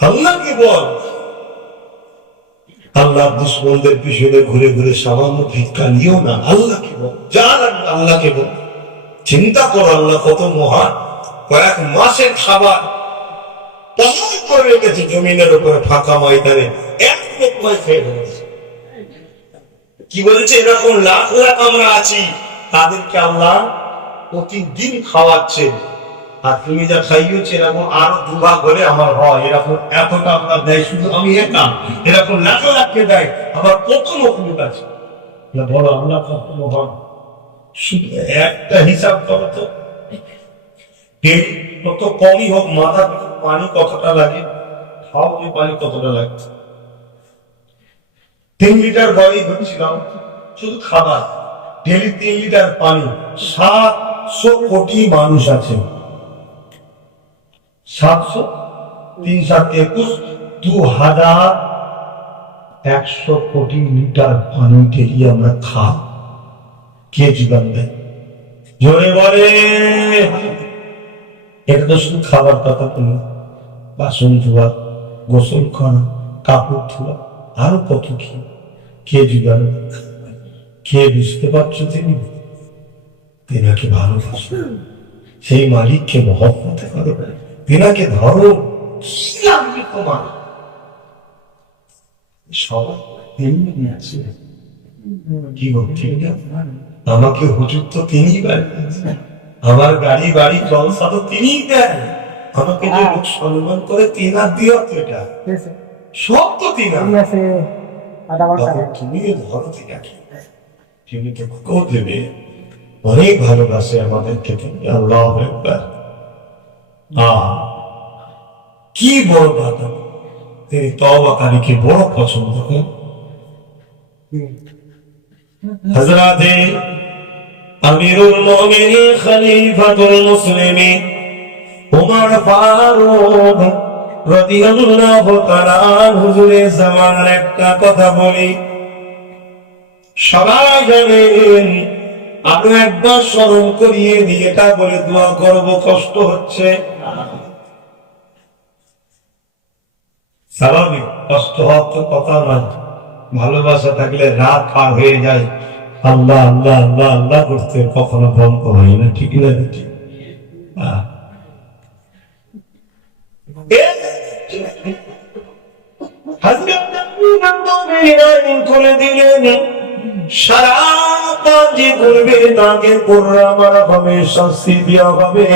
আল্লাহকে বল। আল্লাহ দুশ্মনদের পিছনে ঘুরে ঘুরে সামান্য ভিক্ষা নিও না, আল্লাহকে বল, যা লাগবে আল্লাহকে বল। চিন্তা করো আল্লাহ কত মহান। কয়েক মাসের খাবার পাহাড় করে রেখেছে জমিনের উপরে, ফাঁকা ময়দানে এক লোকমায় খেয়ে ফেলেছে। কি বলছে, এরকম লাখ লাখ আমরা আছি, তাদেরকে আল্লাহ প্রতিদিন খাওয়াচ্ছে। আর তুমি যা খাইয়েছো এরকম আরো 2 ভাগ হলে আমার হয়। এরকম এতটা আপনার দেয়, শুধু আমি একা, এরকম লাখ লাখকে দেয়। আবার কত লোক আছে, বলো আল্লাহ কত মহান। শুধু একটা হিসাব করো তো, কত কমই হোক, মাথা পানি কতটা লাগে, খাও যে পানি কতটা লাগছে। 3 লিটার বাড়ি হচ্ছিলাম শুধু খাবার, ডেলি 3 লিটার পানি। 700 কোটি মানুষ আছে, 700, 3 7 21, 2100 কোটি লিটার পানি ডেলি আমরা খাই। কে যোগান দেয়? জোরে বলে। এটা তো শুধু খাবার কথা বলি, বাসন ধোয়া, গোসল করা, কাপড় ধোয়া, আরো কত কি। কে যোগান? কে বুঝতে পারছো? তিনি তেনাকে ভালোবাসো, সেই মালিককে মহব্বত করো, তেনাকে ধরো। কি লাগবে তোমার? সবাই তেমনি আছে। কি বলছি, আমাকে হুজুর তো তিনিই বাড়িয়েছে, আমার গাড়ি বাড়ি জলসা তো তিনিই দেন, আমাকে যে লোক সম্মান করে তিনার দিও তো, এটা সব তো তিনার। তুমি ধরো তিনাকে, তিনি তো দেবে। অনেক ভালোবাসে আমাদেরকে তিনি। আল্লাহু আকবার। কি বড় দাদা, তিনি তওবাকারীকে বড় পছন্দ করেন। হযরতে আমিরুল মুমিনিন খলিফাতুল মুসলিমিন ওমর ফারুক রাদিয়াল্লাহু তাআলা হুজুরের জামানার একটা কথা বলি, সবাই জানেন। আরো একবার স্মরণ করিয়ে দিয়ে এটা বলে দোয়া করব, কষ্ট হচ্ছে স্বাভাবিক, কষ্ট হওয়ার তো কথা নয়। ভালোবাসা থাকলে রাত পার হয়ে যায় আল্লাহ আল্লাহ আল্লাহ আল্লাহ করতে, কখনো বন্ধ হয় না। ঠিক না? ঠিক। করে দিলেন, সারা যে করবে তাকে কোরআন মারা হবে, শাস্তি দেওয়া হবে।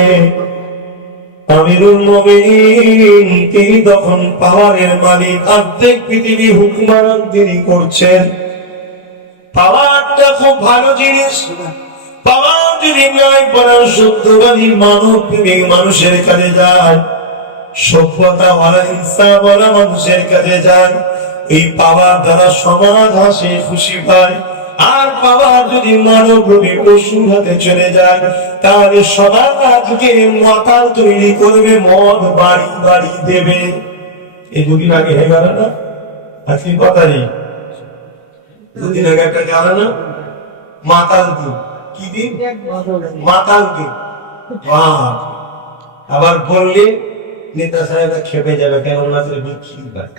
আমিরুল মুমিনিন তিনি তখন পাওয়ারের মালিক, অর্ধেক পৃথিবী হুকুমরান তিনি করছেন। পাওয়ারটা খুব ভালো জিনিস। পাওয়ার যদি ন্যায় পরায়ণ সত্যবাদী মানব প্রেমিক মানুষের কাছে যায়, সভ্যতা ওয়ালা ইনসাফ ওয়ালা মানুষের কাছে যায়, এই পাওয়ার দ্বারা সমাজ হাসে খুশি পায়। আর পাওয়ার যদি মানব রূপী পশুর হাতে চলে যায়, তাহলে সমাজকে মাতাল তৈরি করবে, মদ বাড়ি বাড়ি দেবে। এই 2 দিন আগে হয়ে গেল না, আজকে কথা নেই, 2 দিন আগে একটা গেল না, মাতাল দিন। কি দিন? মাতাল দিন। আবার বললে নেতা সাহেবরা খেপে যাবে, কেন ওনাদের বিক্রি হয়।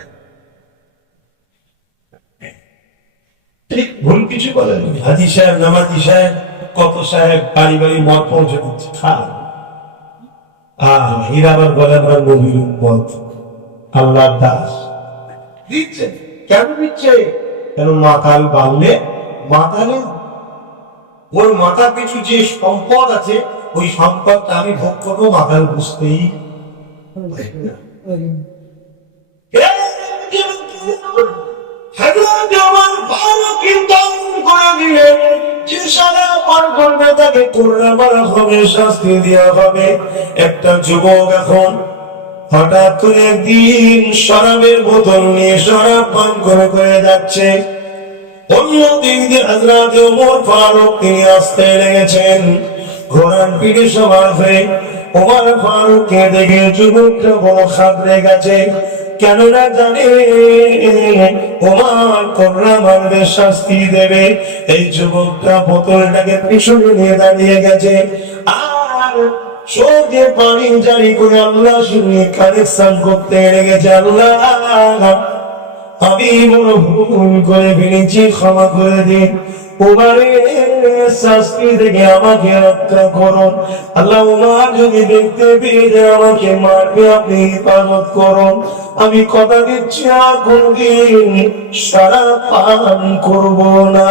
ঠিক ভুল কিছু বলেন। হাজি সাহেব, নামাজি সাহেব, কত সাহেব বাড়ি বাড়ি মদ পৌঁছে দিচ্ছে, খান। এরা আবার বলে আমরা নবীর উম্মত, আল্লাহর দাস। দিচ্ছে কেন? দিচ্ছে কেন? মাতাল বাঁধলে, মাতালে ওর মাথা পিছু যে সম্পদ আছে ওই সম্পদটা আমি ভোগ করবো, মাথার বুঝতেই শাস্তি দেওয়া হবে। একটা যুবক এখন হঠাৎ করে একদিন শরাবের বোতল নিয়ে শরাব পান করে যাচ্ছে। অন্য দিক দিয়ে হযরত ওমর ফারুক তিনি আসতে লেগেছেন ঘোড়ার পিঠে সবার হয়ে। ওমর ফারুককে দেখে যুবকটা বড় খাবড়ে গেছে, কেননা জানে ওমর কোররা মারবে, শাস্তি দেবে। এই যুবকটা বোতলটাকে পিছনে নিয়ে দাঁড়িয়ে গেছে আর চোখে পানি জারি করে আল্লাহ শুনে কানেকশন করতে লেগেছে, আল্লাহ আমি বড় ভুল করে ফেলেছি, ক্ষমা করে দিন। উমারের শাস্তি থেকে আমাকে রক্ষা করুন আল্লাহ। উমার যদি দেখতে পেয়ে যায় আমাকে মারবে, আপনি হিফাজত করুন। আমি কথা দিচ্ছি আর কোনদিন সারা পান করব না।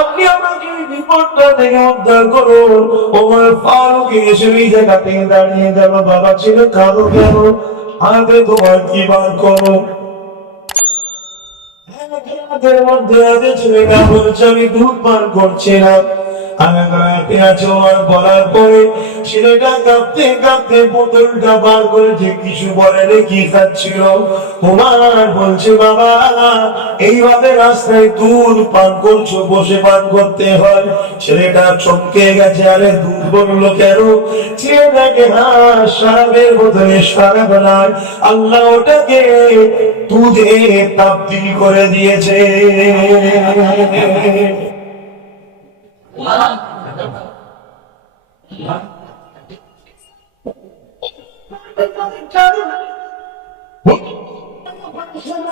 আপনি আমাকে বিপদটা থেকে উদ্ধার করুন। ওমর ফারুক এসে ওই জায়গা থেকে দাঁড়িয়ে গেল। বাবা ছিল কারো কেন আগে তোমার কি বার করো মধ্যে আগে ছেলেটা বলছে আমি দুধ পান করছিলাম। বলার পরে ছেলেটা কাঁপতে কাঁপতে বোতলটা বার করেছে, কিছু বলে কি খাচ্ছিল। ওমর বলছে বাবা এইভাবে রাস্তায় দুধ পান করছো, বসে পান করতে হয়। ছেলেটা চমকে গেছে, আরে দুধ বললো কেন? ছেলেটাকে শরাবের বোতলে শরাব নয়, আল্লাহ ওটাকে দুধে তাবদীল করে দিয়েছে।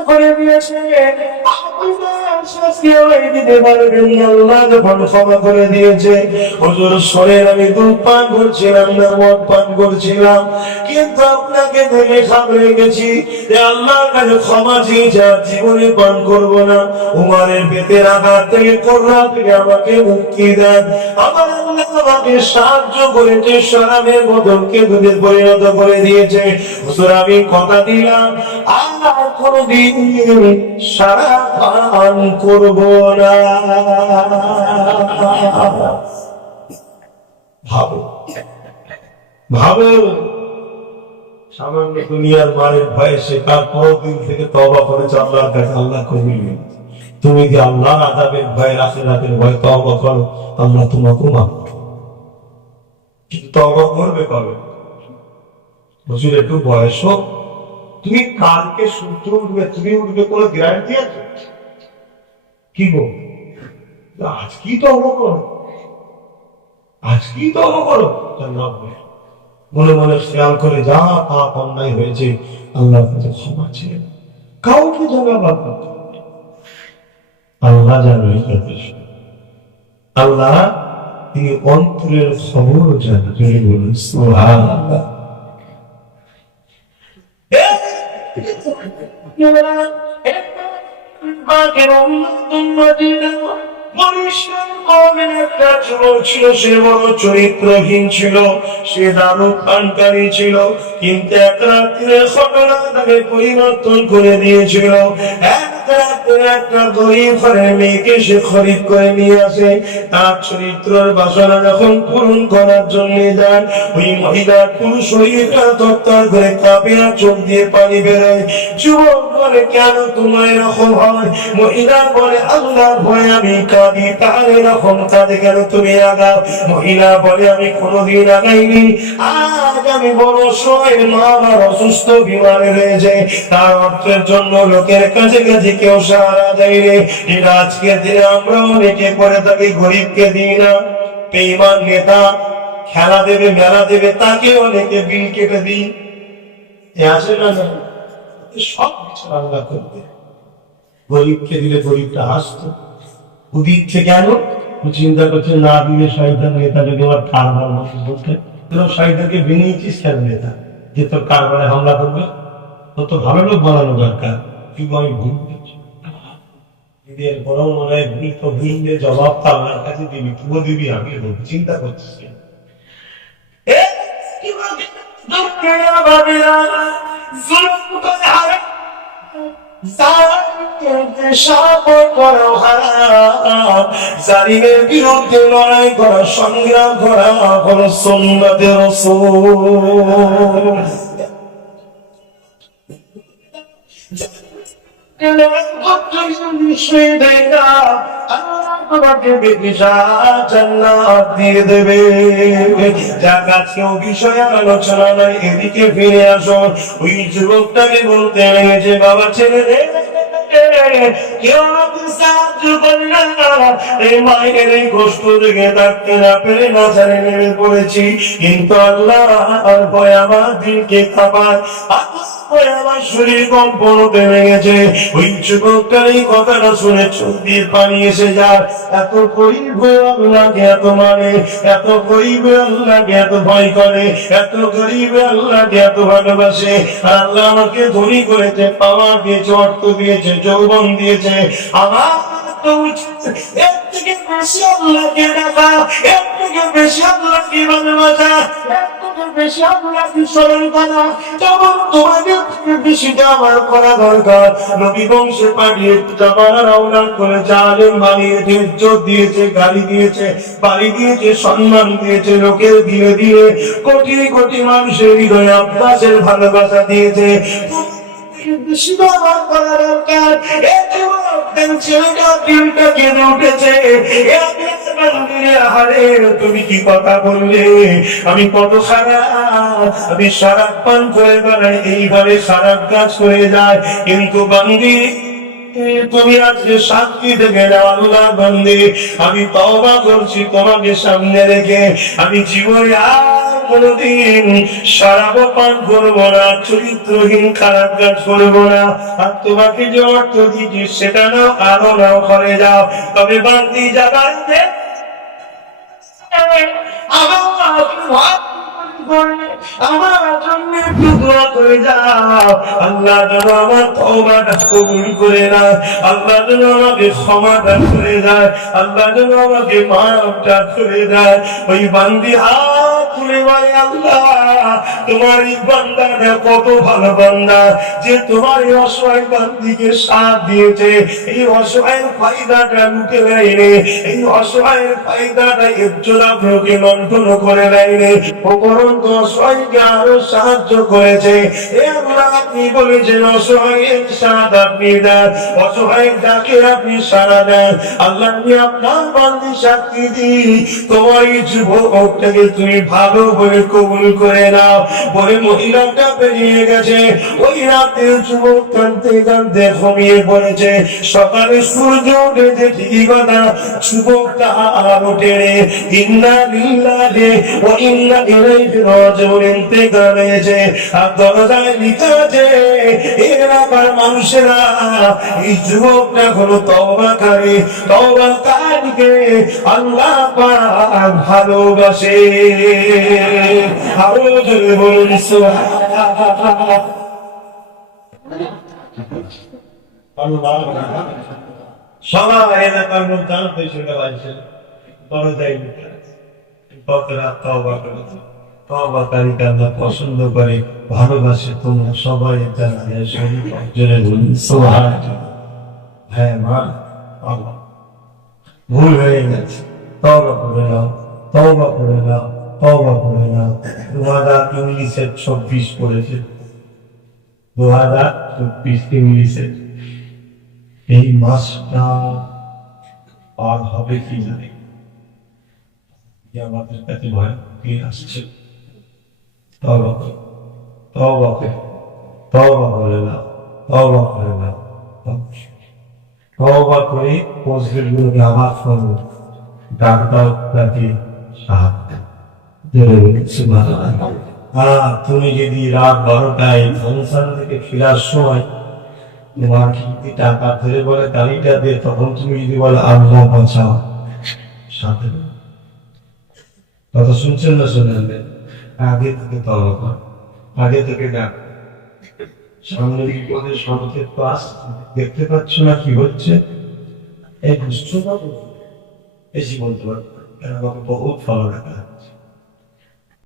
করে দিয়েছে ক্ষমা করে দিয়েছে। হুজুর শোনেন, আমি দুধ পান করছিলাম না, মদ পান করছিলাম, কিন্তু আপনাকে দেখে খাবড়ে গেছি। আল্লাহর কাছে ক্ষমা চেয়েছি, আর জীবনে পান করবো না। উমারের পেটের আঘাত থেকে করোনা থেকে আমাকে মুক্তি দেন। আমার আল্লাহ আমাকে সাহায্য করেছে, শরাবের বোতলকে দুধে পরিণত করে দিয়েছে। হুজুর আমি কথা দিলাম আর কোনদিন সারা পান করব না। ভাবো ভাবো, সামান্য দুনিয়ার মায়ের ভয়ে সে তারপর দিন থেকে তওবা করেছে আল্লাহর কাছে, আল্লাহ কবুল করেছে। তুমি যে আল্লাহর আযাবের ভয়, আখিরাতের ভয় তওবা করো, আল্লাহ তোমাকে মাফ করবে। কিন্তু তওবা করবে কবে? হুজুর একটু বয়স হোক, তুমি কালকে সূর্য উঠবে, তুমি উঠবে কোনো গ্যারান্টি আছে? কি গো, আজকেই তওবা করো, আজকেই তওবা করো। মনে মনে খেয়াল করে যা পাপ অন্যায় হয়েছে আল্লাহর কাছে ক্ষমা চেয়ে কাউকে জানাবার কথা, আল্লাহ জানে। আল্লাহ তিনি অন্তরের খবর জানেন। বলুন সুবহানাল্লাহ। সে বড় চরিত্রহীন ছিল, সে দারুণ পানকারী ছিল, কিন্তু এক রাত্রির ঘটনা তাকে পরিবর্তন করে দিয়েছিল। একটা গরিব ঘরের মেয়েকে সে খরিদ করে নিয়ে আসে। তার চরিত্রের বাসনা যখন পূরণ করার জন্য যান, ওই মহিলার পুরো শরীরটা তত্তর করে কাঁপে আর চোখ দিয়ে পানি বেরোয়। যুবক বলে কেন তোমার এরকম হয়? মহিলা বলে আল্লাহর ভয়ে আমি কাঁদি। তার এরকম কাঁদে কেন, তুমি আগাও। মহিলা বলে আমি কোনোদিন আগাইনি, আজ আমি বড় অসহায়, মা আমার অসুস্থ, বিমার রয়েছে, তার অর্থের জন্য লোকের কাছে কাছে কেউ সাহারা দেয় রে। এটা আজকের দিনে আমরা অনেকে করে থাকি, গরিবকে দিই না। বেঈমান নেতা খেলা দেবে, মেলা দেবে, তাকে অনেকে বিল কেটে দিই। আসে না, সব কিছু আল্লাহ করবে। গরিবকে দিলে গরিবটা হাসতো, দিচ্ছে কেন? চিন্তা করছে না দিলে শয়তান নেতা যদি আমার কারবার বলতে, শয়তানকে বিনিয়েছিস কেন নেতা যে তোর কারবারে হামলা করবে? তত ভালো লোক বানানো দরকার। কিন্তু আমি ভুল করছি, এদের বরং মনে হয় ভুল তো ভুললে জবাব তো আমার কাছে দিবি, তুইও দিবি, আমি চিন্তা করতেছি। জালিমের বিরুদ্ধে লড়াই করা, সংগ্রাম করা হলো সুন্নতে রাসূল। দিয়ে দেবে। যাক, আজকেও বিষয় আলোচনা নয়, এদিকে ফিরে আসো। ওই যুবকটাকে বলতে লেগেছে, বাবা ছেলে রে, কেউ আমাকে সাহায্য করে না, এই মায়ের এই কষ্ট থেকে থাকতে না পেরে না জানে নেমে পড়েছি, কিন্তু আল্লাহ আর ভয় আমার দিনকে খাবার, আমার শরীর কম্পন হতে লেগেছে। ওই যুবকটার এই কথাটা শুনে চোখ দিয়ে পানি এসে যায়। এত গরিব আল্লাহকে এত মানে, এত গরিব আল্লাহকে এত ভয় করে, এত গরিব আল্লাহকে এত ভালোবাসে। আর আল্লাহ আমাকে ধনী করেছে, পাওয়ার দিয়েছে, অর্থ দিয়েছে, যৌবন দিয়েছে। আমার তো উচিত এর থেকে বেশি আল্লাহকে ডাকা, এর থেকে বেশি আল্লাহকে ভালোবাসা, এর থেকে বেশি আল্লাহকে স্মরণ করা। যেমন তোমাকে বেশিটা আমার করা দরকার। নবী বংশে পাঠিয়ে জামানার আওলাদ করে জালেম বানিয়েছে, ইজ্জত দিয়েছে, গাড়ি দিয়েছে, বাড়ি দিয়েছে, সম্মান দিয়েছে, লোকের দিয়ে দিয়ে কোটি কোটি মানুষের হৃদয়ে আব্বাসের ভালোবাসা দিয়েছে। বেশি ব্যবহার করা দরকার। ছেলেটা দিনটা কেঁদে উঠেছে, তুমি কি কথা বললে, আমি কত খারাপ, আমি শরাব পান করে বেড়াই, এইভাবে খারাপ কাজ করে যায়, কিন্তু বান্দি তুমি আজকে সাক্ষী থেকে নাও, আল্লাহ বান্দি আমি তওবা করছি তোমাকে সামনে রেখে, আমি জীবনে আর কোনদিন শরাব পান করবো না, চরিত্রহীন খারাপ কাজ করবো না। আর তোমাকে যে অর্থ দিচ্ছি সেটা নাও, আরো নাও, করে যাও, তবে বান্দি যাবার আমার জন্য একটু দোয়া করে যাও, আল্লাহ যেন আমার তওবাটা কবুল করে নেয়, আল্লাহ যেন আমাকে ক্ষমাটা করে দেয়, আল্লাহ যেন আমাকে মাফটা করে দেয়। ওই বান্দি হাত তুলে বলে, আল্লাহ তোমার এই বান্দাটা কত ভালো বান্দা, যে তোমার এই অসহায় বান্দিকে সাথ দিয়েছে, এই অসহায়ের ফায়দাটা লুটে নেয়নি, এই অসহায়ের ফায়দাটা ইজ্জত আপনাকে লণ্ঠন করে নেয়নি, উপরন্ত অসহায়কে আরো সাহায্য করেছে। এ আল্লাহ আপনি বলেছেন অসহায়ের সাথ আপনি দেন, অসহায়ের ডাকে আপনি সাড়া দেন। আল্লাহ আমি আপনার বান্দি সাক্ষী দিই, তোমার এই যুবকটাকে তুমি ভালো বলে কবুল করে নাও। বলে মহিলাটা বেরিয়ে গেছে। ওই রাতে যুবক কাঁদতে কাঁদতে ঘুমিয়ে পড়েছে। সকালে সূর্য উঠেছে, ঠিকই কথা, যুবকটা আর ওঠে রে। ইন্না লিল্লাহি ওয়া ইন্না ইলাইহি রাজিউন ইন্তেকাল হয়েছে। আর দরজায় লিখা আছে, এলাকার মানুষেরা এই যুবকটা হলো তওবাকারী, তওবাকারীকে আল্লাহ পাক ভালোবাসে। আরো জোরে বলুন সুবহানাল্লাহ। সবাই এলাকার লোক জানতে শুনে পাইছে, দরজায় লিখা আছে ভক্তরা তওবা করেছে, তওবাকারীকে আল্লাহ পছন্দ করে, ভালোবাসে। তোমরা সবাই জানালে জোরে বলুন সুবহানাল্লাহ। হ্যাঁ মা, আল্লাহ ভুল হয়ে গেছে, তওবা করে নাও, তওবা করে নাও, তওবা করে নাও। 2024 পড়েছে, 2024 ইংলিশে। এই মাসটা পার হবে কি জানি, আমাদের কাছে ভয় আসছে। তওবা করে, তওবা করে, তওবা করে নাও, তওবা করে নাও, তওবা করে পজিটিভগুলোকে আবার করো, ডাক্তার তাকে সাহায্য। তুমি যদি রাত 12টায় ফাংশন থেকে ফেরার সময় তোমার যদি টাকা ধরে বলে গাড়িটা দে, তখন তুমি যদি বলে আল্লাহ বাঁচাও, সাথে কথা শুনছেন না? শুনেন, আগে থেকে তওবা কর, আগে থেকে ডাক, সামনে বিপদের সড়কের পাশ দেখতে পাচ্ছ না কি হচ্ছে? এই দুষ্ট বাবু বেশি বলতে পারবো না, কারণ আমাকে বহুত ভালো রাখা